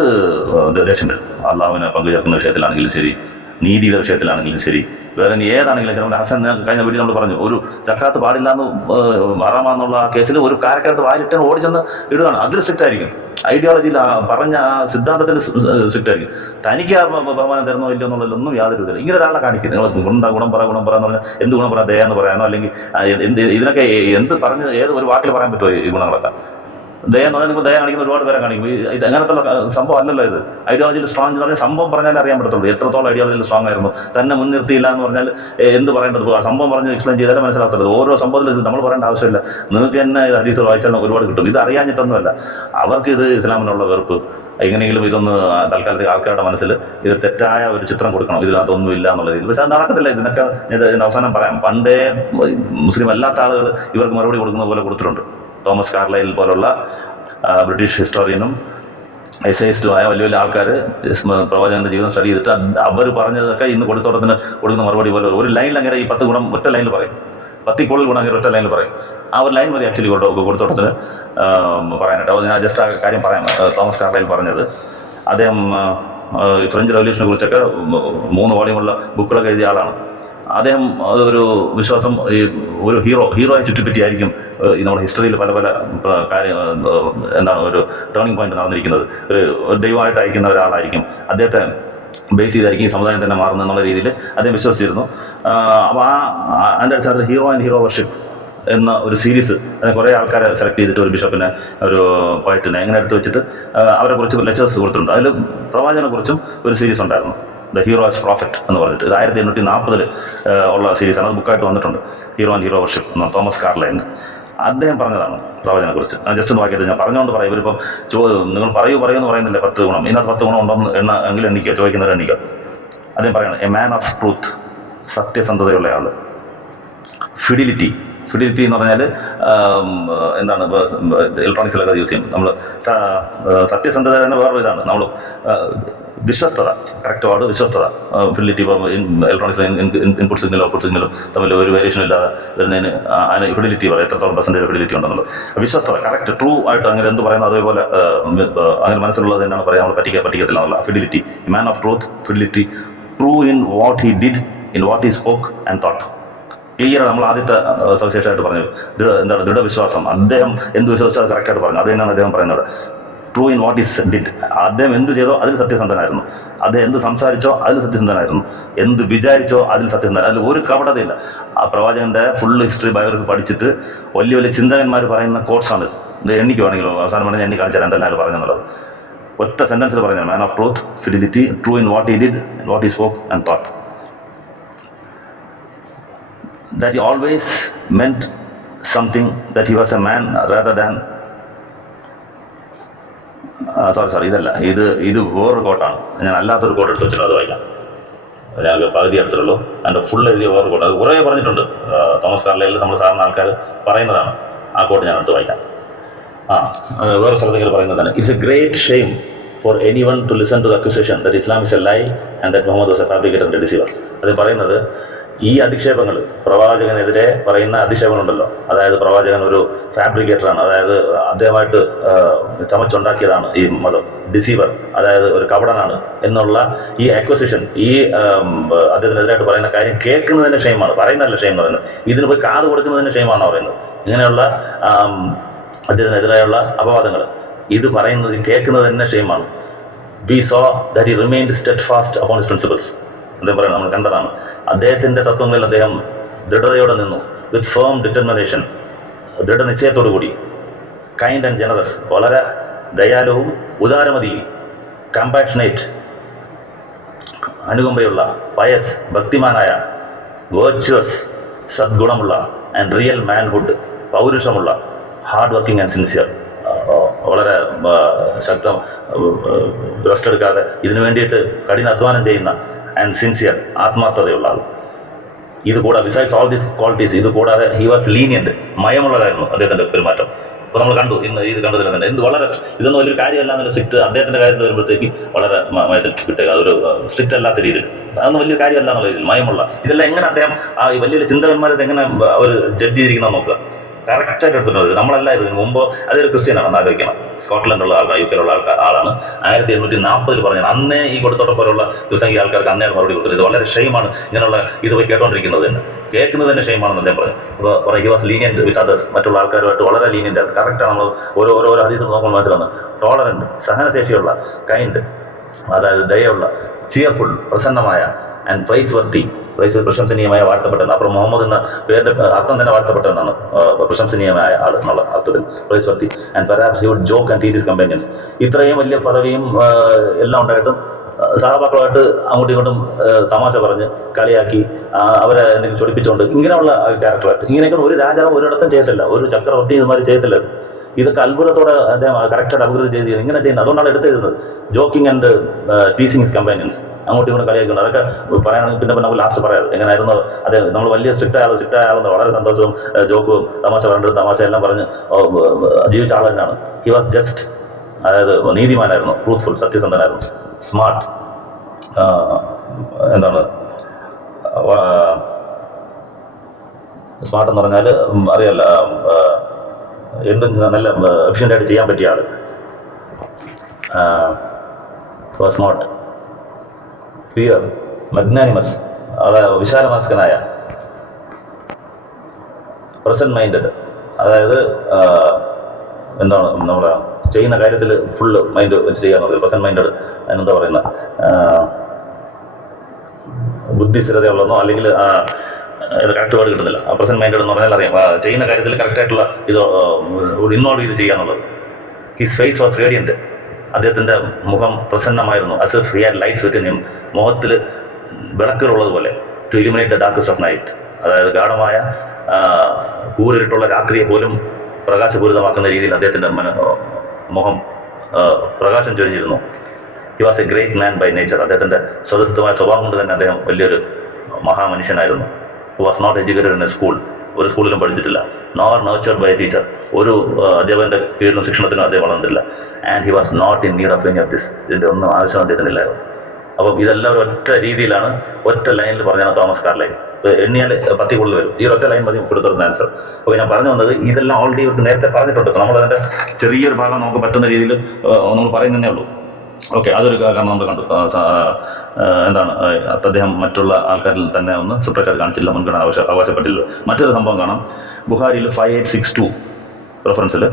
ദേഷ്യം വരും. അള്ളാഹുവിനെ പങ്കുചേർക്കുന്ന വിഷയത്തിലാണെങ്കിലും ശരി നീതിയുടെ വിഷയത്തിലാണെങ്കിലും ശരി. വേറെ ഇനി ഏതാണെങ്കിലും ചിലപ്പോൾ ഹസൻ കഴിഞ്ഞ വീട്ടിൽ നമ്മൾ പറഞ്ഞു ഒരു ചക്കാത്ത് പാടില്ല എന്ന് മാറാമെന്നുള്ള ആ കേസിൽ ഒരു കാരക്കകത്ത് വായിലിട്ട് ഓടിച്ചെന്ന് ഇടുകയാണ്. അതിൽ സ്ട്രിക്റ്റ് ആയിരിക്കും ഐഡിയോളജിയിൽ പറഞ്ഞ ആ സിദ്ധാന്തത്തിൽ സ്ട്രിക്റ്റ് ആയിരിക്കും തനിക്ക് ആ ബഹുമാനം തരുന്നോ ഇല്ലയോ എന്നുള്ളതിലൊന്നും യാതൊരു ഇതില്ല ഇങ്ങനെ ഒരാളെ കാണിക്കും. നിങ്ങൾ ഗുണം ഗുണം പറ ഗുണം പറയാന്ന് പറഞ്ഞാൽ എന്ത് ഗുണം പറയാം ദയ എന്ന് പറയാനോ അല്ലെങ്കിൽ എന്ത് ഇതിനൊക്കെ എന്ത് പറഞ്ഞ് ഏത് ഒരു വാക്കിൽ പറയാൻ പറ്റുമോ ഈ ഗുണങ്ങളൊക്കെ? ദയ എന്ന് പറഞ്ഞാൽ നിങ്ങൾ ദയ കാണിക്കുന്ന ഒരുപാട് പേരെ കാണിക്കും. ഇത് അങ്ങനത്തുള്ള സംഭവം അല്ലല്ലോ ഇത്. ഐഡിയോളജിയിൽ സ്ട്രോങ് എന്ന് പറഞ്ഞാൽ സംഭവം പറഞ്ഞാൽ അറിയാൻ പറ്റത്തുള്ളൂ. എത്രത്തോളം ഐഡിയോളജിയിൽ സ്ട്രോങ് ആയിരുന്നു. തന്നെ മുൻനിർത്തിയില്ല എന്ന് പറഞ്ഞാൽ എന്ത് പറയേണ്ടത്? സംഭവം പറഞ്ഞ് എക്സ്പ്ലെയിൻ ചെയ്താലും മനസ്സിലാകത്തുള്ളൂ. ഓരോ സംഭവത്തിലും ഇത് നമ്മൾ പറയേണ്ട ആവശ്യമില്ല. നിങ്ങൾക്ക് തന്നെ ഹദീസ് വായിച്ചാൽ ഒരുപാട് കിട്ടും. ഇത് അറിയാഞ്ഞിട്ടൊന്നുമല്ല. അവർക്ക് ഇത് ഇസ്ലാമിനുള്ള വെറുപ്പ്. എങ്ങനെയെങ്കിലും ഇതൊന്ന് തൽക്കാലത്തെ ആൾക്കാരുടെ മനസ്സിൽ ഇത് തെറ്റായ ഒരു ചിത്രം കൊടുക്കണം. ഇതിനകത്തൊന്നും ഇല്ല എന്നുള്ള രീതിയിൽ. പക്ഷെ അത് നടക്കത്തില്ല. ഇതിനൊക്കെ ഞാൻ അവസാനം പറയാം. പണ്ടേ മുസ്ലിം അല്ലാത്ത ആളുകൾ ഇവർക്ക് മറുപടി കൊടുക്കുന്ന പോലെ കൊടുത്തിട്ടുണ്ട്. തോമസ് കാർലൈൽ പോലുള്ള ബ്രിട്ടീഷ് ഹിസ്റ്റോറിയനും എസ്ഐസ്റ്റുമായ വലിയ വലിയ ആൾക്കാർ പ്രവാചകന്റെ ജീവിതം സ്റ്റഡി ചെയ്തിട്ട് അവർ പറഞ്ഞതൊക്കെ ഇന്ന് കൊടുത്തോടത്തിന് കൊടുക്കുന്ന മറുപടി പോലെ ഒരു ലൈനിൽ അങ്ങനെ ഈ പത്ത് ഗുണം ഒറ്റ ലൈനിൽ പറയും. പത്തി കൂടുതൽ ഗുണം ഒറ്റ ലൈനിൽ പറയും. ആ ഒരു ലൈൻ മതി ആക്ച്വലി കൊടുത്തോടത്തിന് പറയാനായിട്ട്. അപ്പോൾ ഞാൻ ജസ്റ്റ് ആ കാര്യം പറയാം. തോമസ് കാർലൈൽ പറഞ്ഞത്. അദ്ദേഹം ഫ്രഞ്ച് റവല്യൂഷനെ കുറിച്ചൊക്കെ മൂന്ന് വോളിയമുള്ള ബുക്കുകളൊക്കെ എഴുതിയ ആളാണ്. അദ്ദേഹം അതൊരു വിശ്വാസം ഈ ഒരു ഹീറോ ഹീറോയെ ചുറ്റിപ്പറ്റിയായിരിക്കും ഈ നമ്മുടെ ഹിസ്റ്ററിയിൽ പല പല കാര്യ എന്താണ് ഒരു ടേണിംഗ് പോയിന്റ് നടന്നിരിക്കുന്നത്. ഒരു ഒരു ദൈവമായിട്ട് അയക്കുന്ന ഒരാളായിരിക്കും. അദ്ദേഹത്തെ ബേസ് ചെയ്തായിരിക്കും ഈ സമുദായം തന്നെ മാറുന്നത് എന്നുള്ള രീതിയിൽ അദ്ദേഹം വിശ്വസിച്ചിരുന്നു. അപ്പോൾ ആ അതിന്റെ അടിസ്ഥാനത്തിൽ ഹീറോ ആൻഡ് ഹീറോ വർഷിപ്പ് എന്ന ഒരു സീരീസ് കുറേ ആൾക്കാരെ സെലക്ട് ചെയ്തിട്ട് ഒരു ബിഷപ്പിനെ ഒരു പോയറ്റിനെ അങ്ങനെ എടുത്ത് വെച്ചിട്ട് അവരെ കുറിച്ച് ലെക്ചേഴ്സ് കൊടുത്തിട്ടുണ്ട്. അതിൽ പ്രവാചകനെ കുറിച്ചും ഒരു സീരീസ് ഉണ്ടായിരുന്നു. ദ ഹീറോ ആസ് പ്രോഫിറ്റ് എന്ന് പറഞ്ഞിട്ട്. ഇത് ആയിരത്തി എണ്ണൂറ്റി നാൽപ്പതിൽ ഉള്ള സീരീസാണ്. അത് ബുക്കായിട്ട് വന്നിട്ടുണ്ട്. ഹീറോ ആൻഡ് ഹീറോ വർഷിപ്പ് എന്ന തോമസ് കാർലൈൻ. അദ്ദേഹം പറഞ്ഞതാണ് പ്രവചനെ കുറിച്ച് ഞാൻ ജസ്റ്റ് ഒന്ന് വാക്കിയത് ഞാൻ പറഞ്ഞുകൊണ്ട് പറയും. ഇവരിപ്പം ചോ നിങ്ങൾ പറയൂ പറയൂ എന്ന് പറയുന്നില്ല. പത്ത് ഗുണം. ഇതിനകത്ത് പത്ത് ഗുണം ഉണ്ടെന്ന് എണ്ണ എങ്കിലും എണ്ണിക്കുക. ചോദിക്കുന്നവർ എണ്ണിക്കുക. അദ്ദേഹം പറയണം എ മാൻ ഓഫ് ട്രൂത്ത് സത്യസന്ധതയുള്ള ആൾ ഫിഡിലിറ്റി ഫിഡിലിറ്റി എന്ന് പറഞ്ഞാൽ എന്താണ് ഇലക്ട്രോണിക്സിലൊക്കെ യൂസ് ചെയ്യും. നമ്മൾ സത്യസന്ധത തന്നെ വേറൊരു ഇതാണ്. നമ്മൾ വിശ്വസ്തത കറക്റ്റ് വാർഡ് വിശ്വസ്തത. ഫിഡിലിറ്റി ഇലക്ട്രോണിക്സ് ഇൻപുട്ട് സിഗ്നലും ഔട്ട്പുട്ട് സിഗ്നലും തമ്മിൽ ഒരു വേരിയേഷൻ ഇല്ലാതെ വരുന്നതിന് അതിന് ഫിഡിലിറ്റി പറയാം. എത്രത്തോളം പെർസെന്റേജ് ഫിഡിലിറ്റി ഉണ്ടെന്നുള്ളത്. വിശ്വസ്തത കറക്റ്റ് ട്രൂ ആയിട്ട് അങ്ങനെ എന്ത് പറയുന്നത് അതേപോലെ അങ്ങനെ മനസ്സിലുള്ളത് തന്നെയാണ് പറയാൻ നമ്മൾ പറ്റിക്ക പറ്റിക്കത്തില്ല എന്നുള്ള fidelity man of truth fidelity true in what he did in what he spoke and thought clear നമ്മൾ ആദ്യത്തെ സവിശേഷമായിട്ട് പറഞ്ഞു എന്താണ് ദൃഢവിശ്വാസം. അദ്ദേഹം എന്ത് വിശ്വസിച്ചാൽ കറക്റ്റായിട്ട് പറഞ്ഞു. അത് തന്നെയാണ് അദ്ദേഹം പറയുന്നത്. True in what is did അദ്ദേഹം എന്ത് ചെയ്തോ അതിൽ സത്യസന്ധനായിരുന്നു. അദ്ദേഹം എന്ത് സംസാരിച്ചോ അതിൽ സത്യസന്ധനായിരുന്നു. എന്ത് വിചാരിച്ചോ അതിൽ സത്യസന്ധന അതിൽ ഒരു കപടതയില്ല. ആ പ്രവാചകന്റെ ഫുൾ ഹിസ്റ്ററി ബയോഗ്രഫി പഠിച്ചിട്ട് വലിയ വലിയ ചിന്തകന്മാർ പറയുന്ന കോട്ട്സാണ് ഇത്. എണ്ണിക്ക് വേണമെങ്കിലും അവസാനം പറഞ്ഞാൽ എണ്ണി കാണിച്ചാൽ എന്തെല്ലാം പറഞ്ഞെന്നുള്ളത് ഒറ്റ സെന്റൻസിൽ പറഞ്ഞാൽ man of truth fidelity true in what he did what he spoke and thought that he always meant something, that he was a man rather than sorry sorry ഇതല്ല. ഇത് ഇത് വേറൊരു കോട്ടാണ് ഞാൻ അല്ലാത്തൊരു കോട്ട് എടുത്ത് വെച്ചിട്ട് അത് വായിക്കാം. ഞാൻ പകുതി എടുത്തിട്ടുള്ളൂ എന്റെ ഫുൾ എഴുതിയ വേറൊരു കോട്ട് അത് കുറേ പറഞ്ഞിട്ടുണ്ട്. തോമസ് കാർലയിൽ നമ്മൾ സാധാരണ ആൾക്കാർ പറയുന്നതാണ്. ആ കോട്ട് ഞാൻ എടുത്ത് വായിക്കാം. ആ വേറെ സ്ഥലത്തേക്ക് പറയുന്നതാണ് it's a great shame for anyone to listen to the accusation that Islam is a lie and that Muhammad was a fabricator deceiver അത് പറയുന്നത് ഈ അധിക്ഷേപങ്ങൾ പ്രവാചകനെതിരെ പറയുന്ന അധിക്ഷേപങ്ങളുണ്ടല്ലോ. അതായത് പ്രവാചകൻ ഒരു ഫാബ്രിക്കേറ്ററാണ്. അതായത് അദ്ദേഹമായിട്ട് ചമച്ചുണ്ടാക്കിയതാണ് ഈ മതം. ഡിസീവർ അതായത് ഒരു കപടനാണ് എന്നുള്ള ഈ അക്വസിഷൻ ഈ അദ്ദേഹത്തിനെതിരായിട്ട് പറയുന്ന കാര്യം കേൾക്കുന്നതിന് ക്ഷയമാണ് പറയുന്നതല്ല ക്ഷയം എന്ന് പറയുന്നത്. ഇതിന് പോയി കാത് കൊടുക്കുന്നതിന് ക്ഷയമാണോ പറയുന്നത്. ഇങ്ങനെയുള്ള അദ്ദേഹത്തിനെതിരായുള്ള അപവാദങ്ങൾ ഇത് പറയുന്നത് കേൾക്കുന്നത് തന്നെ ഷെയിമാണ് we saw that he remained steadfast upon his principles അദ്ദേഹം പറയുന്നത് നമ്മൾ കണ്ടതാണ്. അദ്ദേഹത്തിന്റെ തത്വങ്ങളിൽ അദ്ദേഹം ദൃഢതയോടെ നിന്നു. വിത്ത് ഫേം ഡിറ്റർമിനേഷൻ ദൃഢനിശ്ചയത്തോടു കൂടി. കൈൻഡ് ആൻഡ് ജനറസ് വളരെ ദയാലുവും ഉദാരമതിയും. കമ്പാഷനേറ്റ് അനുകമ്പയുള്ള പയസ് ഭക്തിമാനായ വേർച്വസ് സദ്ഗുണമുള്ള ആൻഡ് റിയൽ മാൻഹുഡ് പൗരുഷമുള്ള ഹാർഡ് വർക്കിംഗ് ആൻഡ് സിൻസിയർ വളരെ ശക്തം റെസ്റ്റ് എടുക്കാതെ ഇതിനു വേണ്ടിയിട്ട് കഠിന അധ്വാനം ചെയ്യുന്ന ആൻഡ് സിൻസിയർ ആത്മാർത്ഥതയുള്ള ആൾ. ഇത് കൂടാതെ ബിസൈഡ്സ് ഓൾ ദീസ് ക്വാളിറ്റീസ് ഇത് കൂടാതെ ഹി വാസ് ലീനിയന്റ് മയമുള്ളതായിരുന്നു അദ്ദേഹത്തിന്റെ പെരുമാറ്റം. അപ്പോൾ നമ്മൾ കണ്ടു ഇന്ന് ഇത് കണ്ടതിൽ തന്നെ. എന്ത് വളരെ ഇതൊന്നും വലിയൊരു കാര്യമല്ല എന്നൊരു സ്ട്രിക്റ്റ് അദ്ദേഹത്തിന്റെ കാര്യത്തിൽ വരുമ്പോഴത്തേക്ക് വളരെ മയത്തിൽ വിട്ടേക്ക്. അതൊരു സ്ട്രിക്റ്റ് അല്ലാത്ത രീതിയിൽ. അതൊന്നും വലിയ കാര്യമല്ല എന്നുള്ള രീതിയിൽ മയമുള്ള. ഇതെല്ലാം എങ്ങനെ അദ്ദേഹം ആ വലിയൊരു വലിയ വലിയ ചിന്തകന്മാരെ എങ്ങനെ അവർ ജഡ്ജ് ചെയ്തിരിക്കുന്ന നോക്കുക. കറക്റ്റായിട്ട് എടുത്തിട്ടുണ്ട് നമ്മളല്ല ഇത് ഇതിന് മുമ്പ് അതൊരു ക്രിസ്ത്യനാണ് എന്ന് ആഗ്രഹിക്കണം സ്കോട്ട്ലൻഡുള്ള ആൾക്കാർ യു കെയിലുള്ള ആൾക്കാർ ആളാണ്. ആയിരത്തി എണ്ണൂറ്റി നാൽപ്പതിൽ പറഞ്ഞത് അന്നേ ഈ കൊടുത്തോട്ടം പോലുള്ള ദിവസങ്ങൾ ആൾക്കാർക്ക് അന്നേ മറുപടി കൊടുത്തത്. ഇത് വളരെ ക്ഷയമാണ് ഇങ്ങനെയുള്ള ഇത് പോയി കേട്ടോണ്ടിരിക്കുന്നത് തന്നെ. കേൾക്കുന്നത് തന്നെ ക്ഷയമാണെന്ന് അദ്ദേഹം പറഞ്ഞു. അപ്പോൾ പറയും he was lenient with others മറ്റുള്ള ആൾക്കാരുമായിട്ട് വളരെ ലീനിയന്റ് ആണ്. കറക്റ്റാണ് നമ്മൾ ഓരോ ഓരോ ഓരോ ഹദീസ് നോക്കുമ്പോൾ മനസ്സിലാണ് ടോളറന്റ് സഹനശേഷിയുള്ള കൈൻഡ് അതായത് ദയുള്ള ചിയർഫുൾ പ്രസന്നമായ ആൻഡ് പ്രൈസ് വർത്തി പ്രൈസ് പ്രശംസനീയമായ വാഴ്ത്തപ്പെട്ടെന്ന്. അപ്പുറം മുഹമ്മദ് എന്ന ആ, അർത്ഥം തന്നെ വാഴ്ത്തപ്പെട്ടെന്നാണ് പ്രശംസനീയമായ ആൾ എന്നുള്ള അർത്ഥത്തിൽ. Praiseworthy and perhaps he would joke and teachers companions ഇത്രയും വലിയ പദവിയും എല്ലാം ഉണ്ടായിട്ടും സഹപാക്കളായിട്ട് അങ്ങോട്ടും ഇങ്ങോട്ടും തമാശ പറഞ്ഞ് കളിയാക്കി അവരെ എന്തെങ്കിലും ചൊടിപ്പിച്ചുകൊണ്ട് ഇങ്ങനെയുള്ള ക്യാരക്ടറായിട്ട് ഇങ്ങനെയൊക്കെ ഒരു രാജാവ് ഒരിടത്തും ചെയ്യത്തില്ല. ഒരു ചക്രവർത്തി ഇതുമാതിരി ചെയ്യത്തില്ല. ഇതൊക്കെ അത്ഭുതത്തോടെ അദ്ദേഹം കറക്റ്റായിട്ട് അഭിവൃദ്ധി ചെയ്ത് ചെയ്യുന്നത് ഇങ്ങനെ ചെയ്യുന്നത്. അതുകൊണ്ടാണ് എടുത്തെഴുതുന്നത് joking and teasing is companions അങ്ങോട്ടും ഇങ്ങോട്ടും കളിയാക്കുന്നത് അതൊക്കെ പറയുകയാണെങ്കിൽ പിന്നെ നമുക്ക് ലാസ്റ്റ് പറയാം എങ്ങനെയായിരുന്നു അദ്ദേഹം നമ്മൾ വലിയ സ്ട്രിക്റ്റ് ആയാലും സ്ട്രിക്റ്റ് ആയാലും വളരെ സന്തോഷവും ജോക്കും തമാശ പറഞ്ഞിട്ട് തമാശ എല്ലാം പറഞ്ഞ് ജീവിച്ച ആൾ തന്നെയാണ്. ഹി വാസ് ജസ്റ്റ് അതായത് നീതിമാനായിരുന്നു. ട്രൂത്ത്ഫുൾ സത്യസന്ധനായിരുന്നു. സ്മാർട്ട് എന്താണ്? സ്മാർട്ട് എന്ന് പറഞ്ഞാൽ അറിയാലോ എന്തും നല്ല എഫിഷ്യന്റായിട്ട് ചെയ്യാൻ പറ്റിയ ആൾ വാസ് നോട്ട് ഫിയർ മഗ്നാനിമസ് വിശാലമാസ്കനായ. പ്രസന്റ് മൈൻഡഡ് അതായത് എന്താണ് നമ്മൾ ചെയ്യുന്ന കാര്യത്തിൽ ഫുള്ള് മൈൻഡ് വെച്ച് ചെയ്യാന്നുള്ളത് പ്രസന്റ് മൈൻഡഡ് അതിനെന്താ പറയുന്നത് ബുദ്ധിസ്ഥിരതയുള്ളതോ അല്ലെങ്കിൽ കറക്റ്റ് വേർഡ് കിട്ടുന്നില്ല പ്രസന്റ് മൈൻഡഡ് എന്ന് പറഞ്ഞാൽ അറിയാം. ചെയ്യുന്ന കാര്യത്തിൽ കറക്റ്റായിട്ടുള്ള ഇത് ഇൻവോൾവ് ചെയ്ത് ചെയ്യാന്നുള്ളത്. ഹിസ് ഫേസ് വാസ് റേഡിയന്റ് അദ്ദേഹത്തിന്റെ മുഖം പ്രസന്നമായിരുന്നു. As if here lights within him മുഖത്തിൽ വിളക്കുകളുള്ളതുപോലെ. To eliminate the darkest of night അതായത് ഗാഠമായ കൂരിട്ടുള്ള രാത്രിയെ പോലും പ്രകാശപൂരിതമാക്കുന്ന രീതിയിൽ അദ്ദേഹത്തിന്റെ മന മുഖം പ്രകാശം ചൊരിഞ്ഞിരുന്നു. He was a great man by nature അദ്ദേഹത്തിന്റെ സ്വതസിദ്ധമായ സ്വഭാവം കൊണ്ട് തന്നെ അദ്ദേഹം വലിയൊരു മഹാമനുഷ്യനായിരുന്നു. Who was not educated in a school ഒരു സ്കൂളിലും പഠിച്ചിട്ടില്ല. നോർ നർച്ചർഡ് ബൈ ടീച്ചർ ഒരു അധ്യാപകന്റെ കീഴിലും ശിക്ഷണത്തിനും അദ്ദേഹം വളർന്നിട്ടില്ല. And he was not in need of any of this ഇതിന്റെ ഒന്നും ആവശ്യം അദ്ദേഹത്തിനില്ലായിരുന്നു അപ്പം ഇതെല്ലാം ഒരു ഒറ്റ രീതിയിലാണ് ഒറ്റ ലൈനിൽ പറഞ്ഞാണ് തോമസ് കാർലൈൻ എണ്ണിയാൽ പത്തി കൂടുതൽ വരും. ഈ ഒറ്റ ലൈൻ മതി കൊടുത്തിരുന്ന ആൻസർ അപ്പോൾ ഞാൻ പറഞ്ഞു വന്നത് ഇതെല്ലാം ഓൾറെഡി നേരത്തെ പറഞ്ഞിട്ടുണ്ട്. നമ്മളതിന്റെ ചെറിയൊരു ഭാഗം നമുക്ക് പറ്റുന്ന രീതിയിൽ നമ്മൾ പറയുന്നതേ ഉള്ളൂ. ഓക്കെ അതൊരു കാരണം നമ്മൾ കണ്ടു. എന്താണ് അദ്ദേഹം മറ്റുള്ള ആൾക്കാരിൽ തന്നെ ഒന്ന് സെപ്പറേറ്റ് കാണിച്ചില്ല മുൻഗണന ആവശ്യ അവകാശപ്പെട്ടില്ല. മറ്റൊരു സംഭവം കാണാം. ബുഹാരിയിൽ ഫൈവ് എയ്റ്റ് സിക്സ് ടു റെഫറൻസിൽ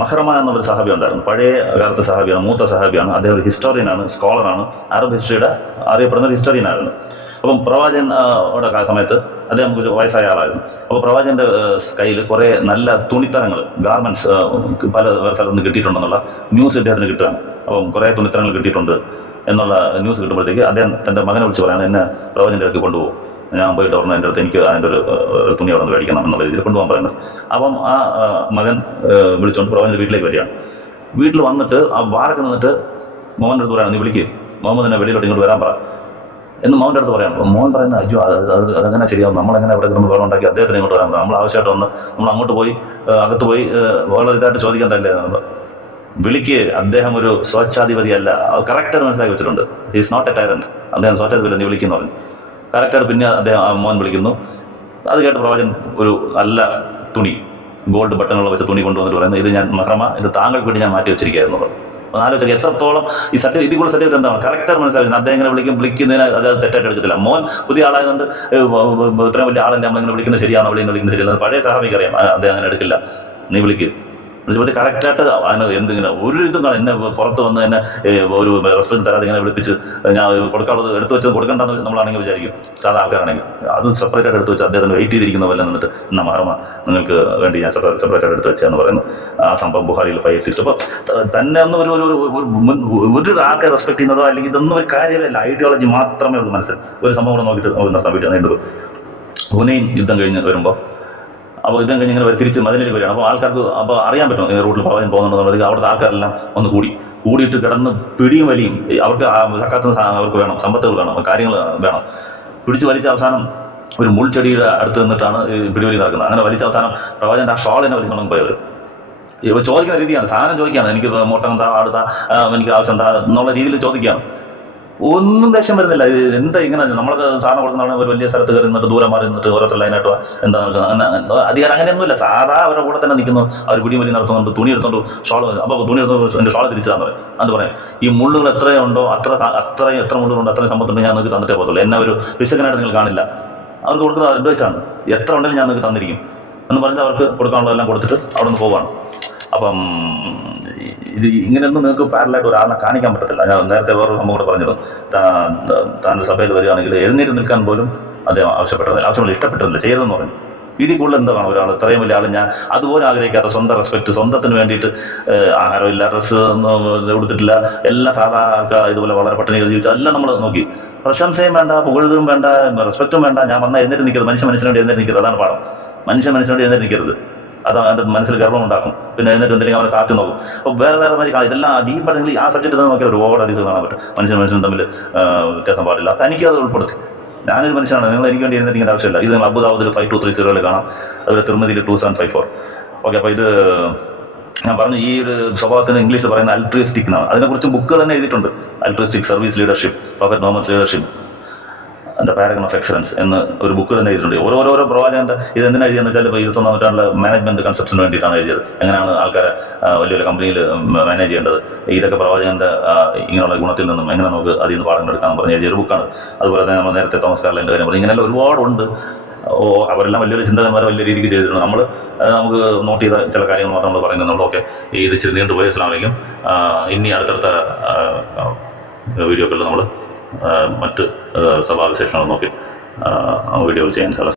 മഹ്റമ എന്നൊരു സഹാബി ഉണ്ടായിരുന്നു. പഴയ കാലത്തെ സഹാബിയാണ് മൂത്ത സഹാബിയാണ്. അദ്ദേഹം ഒരു ഹിസ്റ്റോറിയനാണ് സ്കോളറാണ് അറബ് ഹിസ്റ്ററിയുടെ അറിയപ്പെടുന്ന ഒരു ഹിസ്റ്റോറിയനായിരുന്നു അപ്പം പ്രവാചൻ യുടെ സമയത്ത് അദ്ദേഹം കുറച്ച് വയസ്സായ ആളായിരുന്നു. അപ്പോൾ പ്രവാചന്റെ കയ്യിൽ കുറേ നല്ല തുണിത്തരങ്ങൾ ഗാർമെന്റ്സ് പല സ്ഥലത്ത് നിന്ന് കിട്ടിയിട്ടുണ്ടെന്നുള്ള ന്യൂസ് ഇദ്ദേഹത്തിന് കിട്ടുകയാണ്. കുറേ തുണിത്തരങ്ങൾ കിട്ടിയിട്ടുണ്ട് എന്നുള്ള ന്യൂസ് കിട്ടുമ്പോഴത്തേക്ക് അദ്ദേഹം തന്റെ മകനെ വിളിച്ച് പറയാണ് എന്നെ പ്രവചന്റെ ഇടയ്ക്ക് കൊണ്ടുപോകും. ഞാൻ പോയിട്ട് പറഞ്ഞു എന്റെ അടുത്ത് എനിക്ക് അതിന്റെ ഒരു തുണി അവിടെ നിന്ന് മേടിക്കണം എന്നുള്ള രീതിയിൽ കൊണ്ടുപോകാൻ പറയുന്നത്. അപ്പം ആ മകൻ വിളിച്ചുകൊണ്ട് പ്രവചന്റെ വീട്ടിലേക്ക് വരികയാണ്. വീട്ടിൽ വന്നിട്ട് ആ വാറൊക്കെ നിന്നിട്ട് മോഹന്റെ അടുത്ത് പറയാണ് നീ വിളിക്കും. മുഹമ്മദ് മുഹമ്മദിനെ വെളിയിലോട്ട് ഇങ്ങോട്ട് വരാൻ പറ. എന്ന് മോഹന്റെ അടുത്ത് പറയാം. മോഹൻ പറയുന്ന അയ്യോ അത് അത് അതെങ്ങനെ ശരിയാവും? നമ്മളെങ്ങനെ അവിടെ കിടന്ന് വേറെ ഉണ്ടാക്കി അദ്ദേഹത്തിന് ഇങ്ങോട്ട് വരാൻ നമ്മൾ ആവശ്യമായിട്ട് വന്ന് നമ്മൾ അങ്ങോട്ട് പോയി അകത്ത് പോയി വളരെ ഇതായിട്ട് ചോദിക്കണ്ടല്ലേ വിളിക്ക്. അദ്ദേഹം ഒരു സ്വച്ഛാധിപതിയല്ല. കറക്റ്റായിട്ട് മനസ്സിലാക്കി വെച്ചിട്ടുണ്ട്. ഈസ് നോട്ട് എ ടൈറന്റ് അദ്ദേഹം സ്വച്ഛാധിപതി നീ വിളിക്കുന്നു പറഞ്ഞു കറക്റ്റായിട്ട് പിന്നെ അദ്ദേഹം മോൻ വിളിക്കുന്നു. അത് കേട്ട് പ്രവാചൻ ഒരു നല്ല തുണി ഗോൾഡ് ബട്ടണുള്ള വെച്ച തുണി കൊണ്ടുവന്നിട്ട് പറയുന്നത് ഇത് ഞാൻ മഹ്റമ ഇത് താങ്കൾക്ക് വേണ്ടി ഞാൻ മാറ്റി വെച്ചിരിക്കുകയായിരുന്നു. ആലോചിക്കുക എത്രത്തോളം ഈ സത്യ ഇതിൽ കൂടെ സത്യം എന്താണ്? കറക്റ്റായിട്ട് മനസ്സിലാക്കുന്നത് അദ്ദേഹം ഇങ്ങനെ വിളിക്കും വിളിക്കുന്നതിന് അത് തെറ്റായിട്ട് എടുക്കത്തില്ല. മോൻ പുതിയ ആളായതുകൊണ്ട് ഇത്രയും വലിയ ആളല്ലേ നമ്മളിങ്ങനെ വിളിക്കുന്നത് ശരിയാണോ വിളിക്കുന്നത് വിളിക്കുന്നത് ശരിയാണ് പഴയ സഹാബിക്ക് അറിയാം. അദ്ദേഹം അങ്ങനെ എടുക്കില്ല. നീ വിളിക്ക്. വിളിച്ചപ്പോൾ കറക്റ്റായിട്ട് അതിന് എന്തിങ്ങനെ ഒരു ഇതും എന്നെ പുറത്ത് വന്ന് എന്നെ ഒരു റെസ്പെക്ട് തരാതെ ഇങ്ങനെ വിളിപ്പിച്ച് ഞാൻ കൊടുക്കാനുള്ളത് എടുത്തു വെച്ചത് കൊടുക്കണ്ടെന്ന് നമ്മളാണെങ്കിൽ വിചാരിക്കും. സാധാ ആൾക്കാരാണെങ്കിൽ. അത് സെപ്പറേറ്റ് ആയിട്ട് എടുത്ത് വെച്ച് അദ്ദേഹത്തിന് വെയിറ്റ് ചെയ്തിരിക്കുന്ന പോലെ നിന്നിട്ട് എന്നാ മാറമ നിങ്ങൾക്ക് വേണ്ടി ഞാൻ സെപ്പറേറ്റ് ആയിട്ട് എടുത്ത് വെച്ചാന്ന് പറയുന്നത് ആ സംഭവം ബുഹാരിയിൽ ഫൈവ് സിക്സ് അപ്പോൾ തന്നെ ഒന്ന് ഒരു ഒരു ഒരു- ആൾക്കാർ റെസ്പെക്ട് ചെയ്യുന്നതോ അല്ലെങ്കിൽ ഇതൊന്നും ഒരു കാര്യമല്ല. ഐഡിയോളജി മാത്രമേ ഉള്ളൂ മനസ്സിൽ. ഒരു സംഭവം കൂടെ നോക്കിയിട്ട് നിർത്താൻ വേണ്ടി നീണ്ടു ഹുനൈൻ യുദ്ധം കഴിഞ്ഞ് വരുമ്പോൾ അപ്പോൾ ഇതും കഴിഞ്ഞ് ഇങ്ങനെ തിരിച്ച് മതിലേക്ക് വരികയാണ്. അപ്പോൾ ആൾക്കാർക്ക് അപ്പോൾ അറിയാൻ പറ്റും റൂട്ടിൽ പോകാൻ പോകുന്നുണ്ടെന്നുള്ളത് അവിടുത്തെ ആൾക്കാരെല്ലാം ഒന്ന് കൂടി. കൂടിയിട്ട് കിടന്ന് പിടിയും വലിയും അവർക്ക് സക്കാത്ത അവർക്ക് വേണം സമ്പത്തുകൾ വേണം കാര്യങ്ങൾ വേണം. പിടിച്ച് വലിച്ച അവസാനം ഒരു മുൾച്ചെടിയുടെ അടുത്ത് നിന്നിട്ടാണ് പിടിവലി നടക്കുന്നത്. അങ്ങനെ വലിച്ച അവസാനം പ്രവാചകന്റെ ആ ഷോൾ തന്നെ കൊണ്ടു പോയവർ ചോദിക്കുന്ന രീതിയാണ് സാധനം ചോദിക്കുകയാണ്. എനിക്ക് മുട്ടം താ അടുത്ത എനിക്ക് ആവശ്യം താ എന്നുള്ള രീതിയിൽ ചോദിക്കുകയാണ്. ഒന്നും ദേഷ്യം വരുന്നില്ല. എന്താ ഇങ്ങനെ? നമ്മളൊക്കെ സാധനം കൊടുക്കുന്ന ഒരു വലിയ സ്ഥലത്ത് കയറി നിന്നിട്ട് ദൂരം മാറി നിന്നിട്ട് ഓരോരുത്തർ ലൈനായിട്ട് എന്താ അധികാരം അങ്ങനെയൊന്നുമില്ല. സാധാ അവരുടെ കൂടെ തന്നെ നിൽക്കുന്നു. അവർ പിടിയും വലിയ നടത്തുന്നുണ്ട്. തുണി എടുത്തോണ്ട് ഷോൾ അപ്പോൾ തുണി എടുത്തോണ്ട് എന്റെ ഷോൾ തിരിച്ചതാന്ന് പറയും. അത് പറയാം. ഈ മുള്ളുകൾ എത്രയുണ്ടോ അത്ര അത്ര അത്രയും എത്ര മുള്ളുകളുണ്ട് അത്രയും സമ്പത്തുണ്ട് ഞാൻ നിങ്ങൾക്ക് തന്നിട്ടേ പോകത്തുള്ളൂ. എന്നെ ഒരു പിശകനായിട്ട് നിങ്ങൾ കാണില്ല. അവർക്ക് കൊടുക്കുന്ന അഡ്വൈസാണ് എത്ര ഉണ്ടെങ്കിലും ഞാൻ നിങ്ങൾക്ക് തന്നിരിക്കും. എന്ന് പറഞ്ഞാൽ അവർക്ക് കൊടുക്കാനുള്ളതെല്ലാം കൊടുത്തിട്ട് അവിടെ നിന്ന് പോവാണ്. അപ്പം ഇത് ഇങ്ങനെയൊന്നും നിങ്ങൾക്ക് പാരലായിട്ട് ഒരാളെ കാണിക്കാൻ പറ്റത്തില്ല. ഞാൻ നേരത്തെ വേറൊരു സംഭവം കൂടെ പറഞ്ഞത് താൻ സഭയിൽ വരികയാണെങ്കിൽ എഴുന്നേറ്റ് നിൽക്കാൻ പോലും അദ്ദേഹം ആവശ്യപ്പെട്ടതില്ല ആവശ്യമില്ല ഇഷ്ടപ്പെട്ടതില്ല ചെയ്തതെന്ന് പറഞ്ഞു. ഇതിൽ കൂടുതൽ എന്താ വേണം ഒരാൾ? ഇത്രയും വലിയ ആൾ ഞാൻ അതുപോലെ ആഗ്രഹിക്കാത്ത സ്വന്തം റെസ്പെക്ട് സ്വന്തത്തിന് വേണ്ടിയിട്ട് ആഹാരമില്ല ഡ്രസ്സ് കൊടുത്തിട്ടില്ല എല്ലാ സാധാ ആൾക്കാർ ഇതുപോലെ വളരെ പട്ടിണി ജീവിച്ചു എല്ലാം നമ്മൾ നോക്കി. പ്രശംസയും വേണ്ട പുകഴുതും വേണ്ട റെസ്പെക്റ്റും വേണ്ട. ഞാൻ വന്നാൽ എഴുന്നേറ്റ് നിൽക്കരുത്. മനുഷ്യ മനുഷ്യനോട് എഴുന്നേറ്റ് നിൽക്കരുത്. അതാണ് പാഠം. മനുഷ്യ മനുഷ്യനോട് എഴുന്നേറ്റ് നിൽക്കരുത്. അത് അവന്റെ മനസ്സിൽ ഗർഭം ഉണ്ടാക്കും പിന്നെ എന്നിട്ട് എന്തെങ്കിലും അവനെ താത്തി നോക്കും. അപ്പോൾ വേറെ വേറെ മാതിരി കാണാം. ഇതെല്ലാം ഡീപ്പാണെങ്കിൽ ആ സബ്ജക്റ്റ് തന്നെ നോക്കിയാൽ ഒരുപാട് അധികം കാണാൻ പറ്റും. മനുഷ്യൻ മനുഷ്യനും തമ്മിൽ വ്യത്യാസം പാടില്ല. തനിക്ക് അത് ഉൾപ്പെടുത്തി. ഞാനൊരു മനുഷ്യനാണ്. നിങ്ങൾ എനിക്ക് വേണ്ടി എഴുന്നേറ്റിങ്ങനെ ആവശ്യമില്ല. ഇത് നിങ്ങൾ അബുദാബുദിൽ ഫൈവ് ടു ത്രീ സീറോയിൽ കാണാം. അതുപോലെ തിരുമതിയിൽ two seven five four okay അപ്പോൾ ഇത് ഞാൻ പറഞ്ഞു ഈ ഒരു സ്വഭാവത്തിന് ഇംഗ്ലീഷിൽ പറയുന്ന അൾട്രിയസ്റ്റിക് എന്നാണ്. അതിനെക്കുറിച്ച് ബുക്ക് തന്നെ എഴുതിയിട്ടുണ്ട്. അൾട്രിയസ്റ്റിക് സർവീസ് ലീഡർഷിപ്പ് പ്രോഫറ്റ് നോമസ് ലീഡർഷിപ്പ് എന്റെ പാരഗൺ ഓഫ് എക്സലൻസ് എന്ന് ഒരു ബുക്ക് തന്നെ എഴുതിയിട്ടുണ്ട്. ഓരോരോ പ്രവാചകന്റെ ഇത് എന്തിനാ എഴുതിയെന്ന് വെച്ചാൽ ഇപ്പോൾ ഇരുപത്തൊന്നാം നൂറ്റാണ്ടിലെ മാനേജ്മെന്റ് കൺസെപ്റ്റിന് വേണ്ടിയിട്ടാണ് എഴുതിയത്. എങ്ങനെയാണ് ആൾക്കാരെ വലിയ വലിയ കമ്പനിയിൽ മാനേജ് ചെയ്യേണ്ടത്? ഇതൊക്കെ പ്രവാചകന്റെ ഇങ്ങനെയുള്ള ഗുണത്തിൽ നിന്നും എങ്ങനെ നമുക്ക് അതിൽ നിന്ന് പാഠങ്ങൾ എടുക്കാമെന്ന് പറഞ്ഞ് എഴുതിയ ഒരു ബുക്കാണ് അതുപോലെ തന്നെ നമ്മൾ നേരത്തെ തോമസ് കാർലിന്റെ കാര്യം പറഞ്ഞു. ഇങ്ങനെയുള്ള ഒരുപാടുണ്ട്. ഓ അവരെല്ലാം വലിയൊരു ചിന്തകന്മാരെ വലിയ രീതിക്ക് ചെയ്തിട്ടുണ്ട്. നമ്മൾ നമുക്ക് നോട്ട് ചെയ്ത ചില കാര്യങ്ങൾ മാത്രം നമ്മൾ പറയുന്നത് നമ്മളൊക്കെ ഇത് ഇച്ചിരി നീണ്ടുപോയ ഇസ്ലാമിലേക്കും ഇനി അടുത്തടുത്ത വീഡിയോകളിൽ നമ്മൾ മറ്റ് സഭാവിശേഷങ്ങൾ നോക്കി വീഡിയോകൾ ചെയ്യാൻ സാധിക്കും.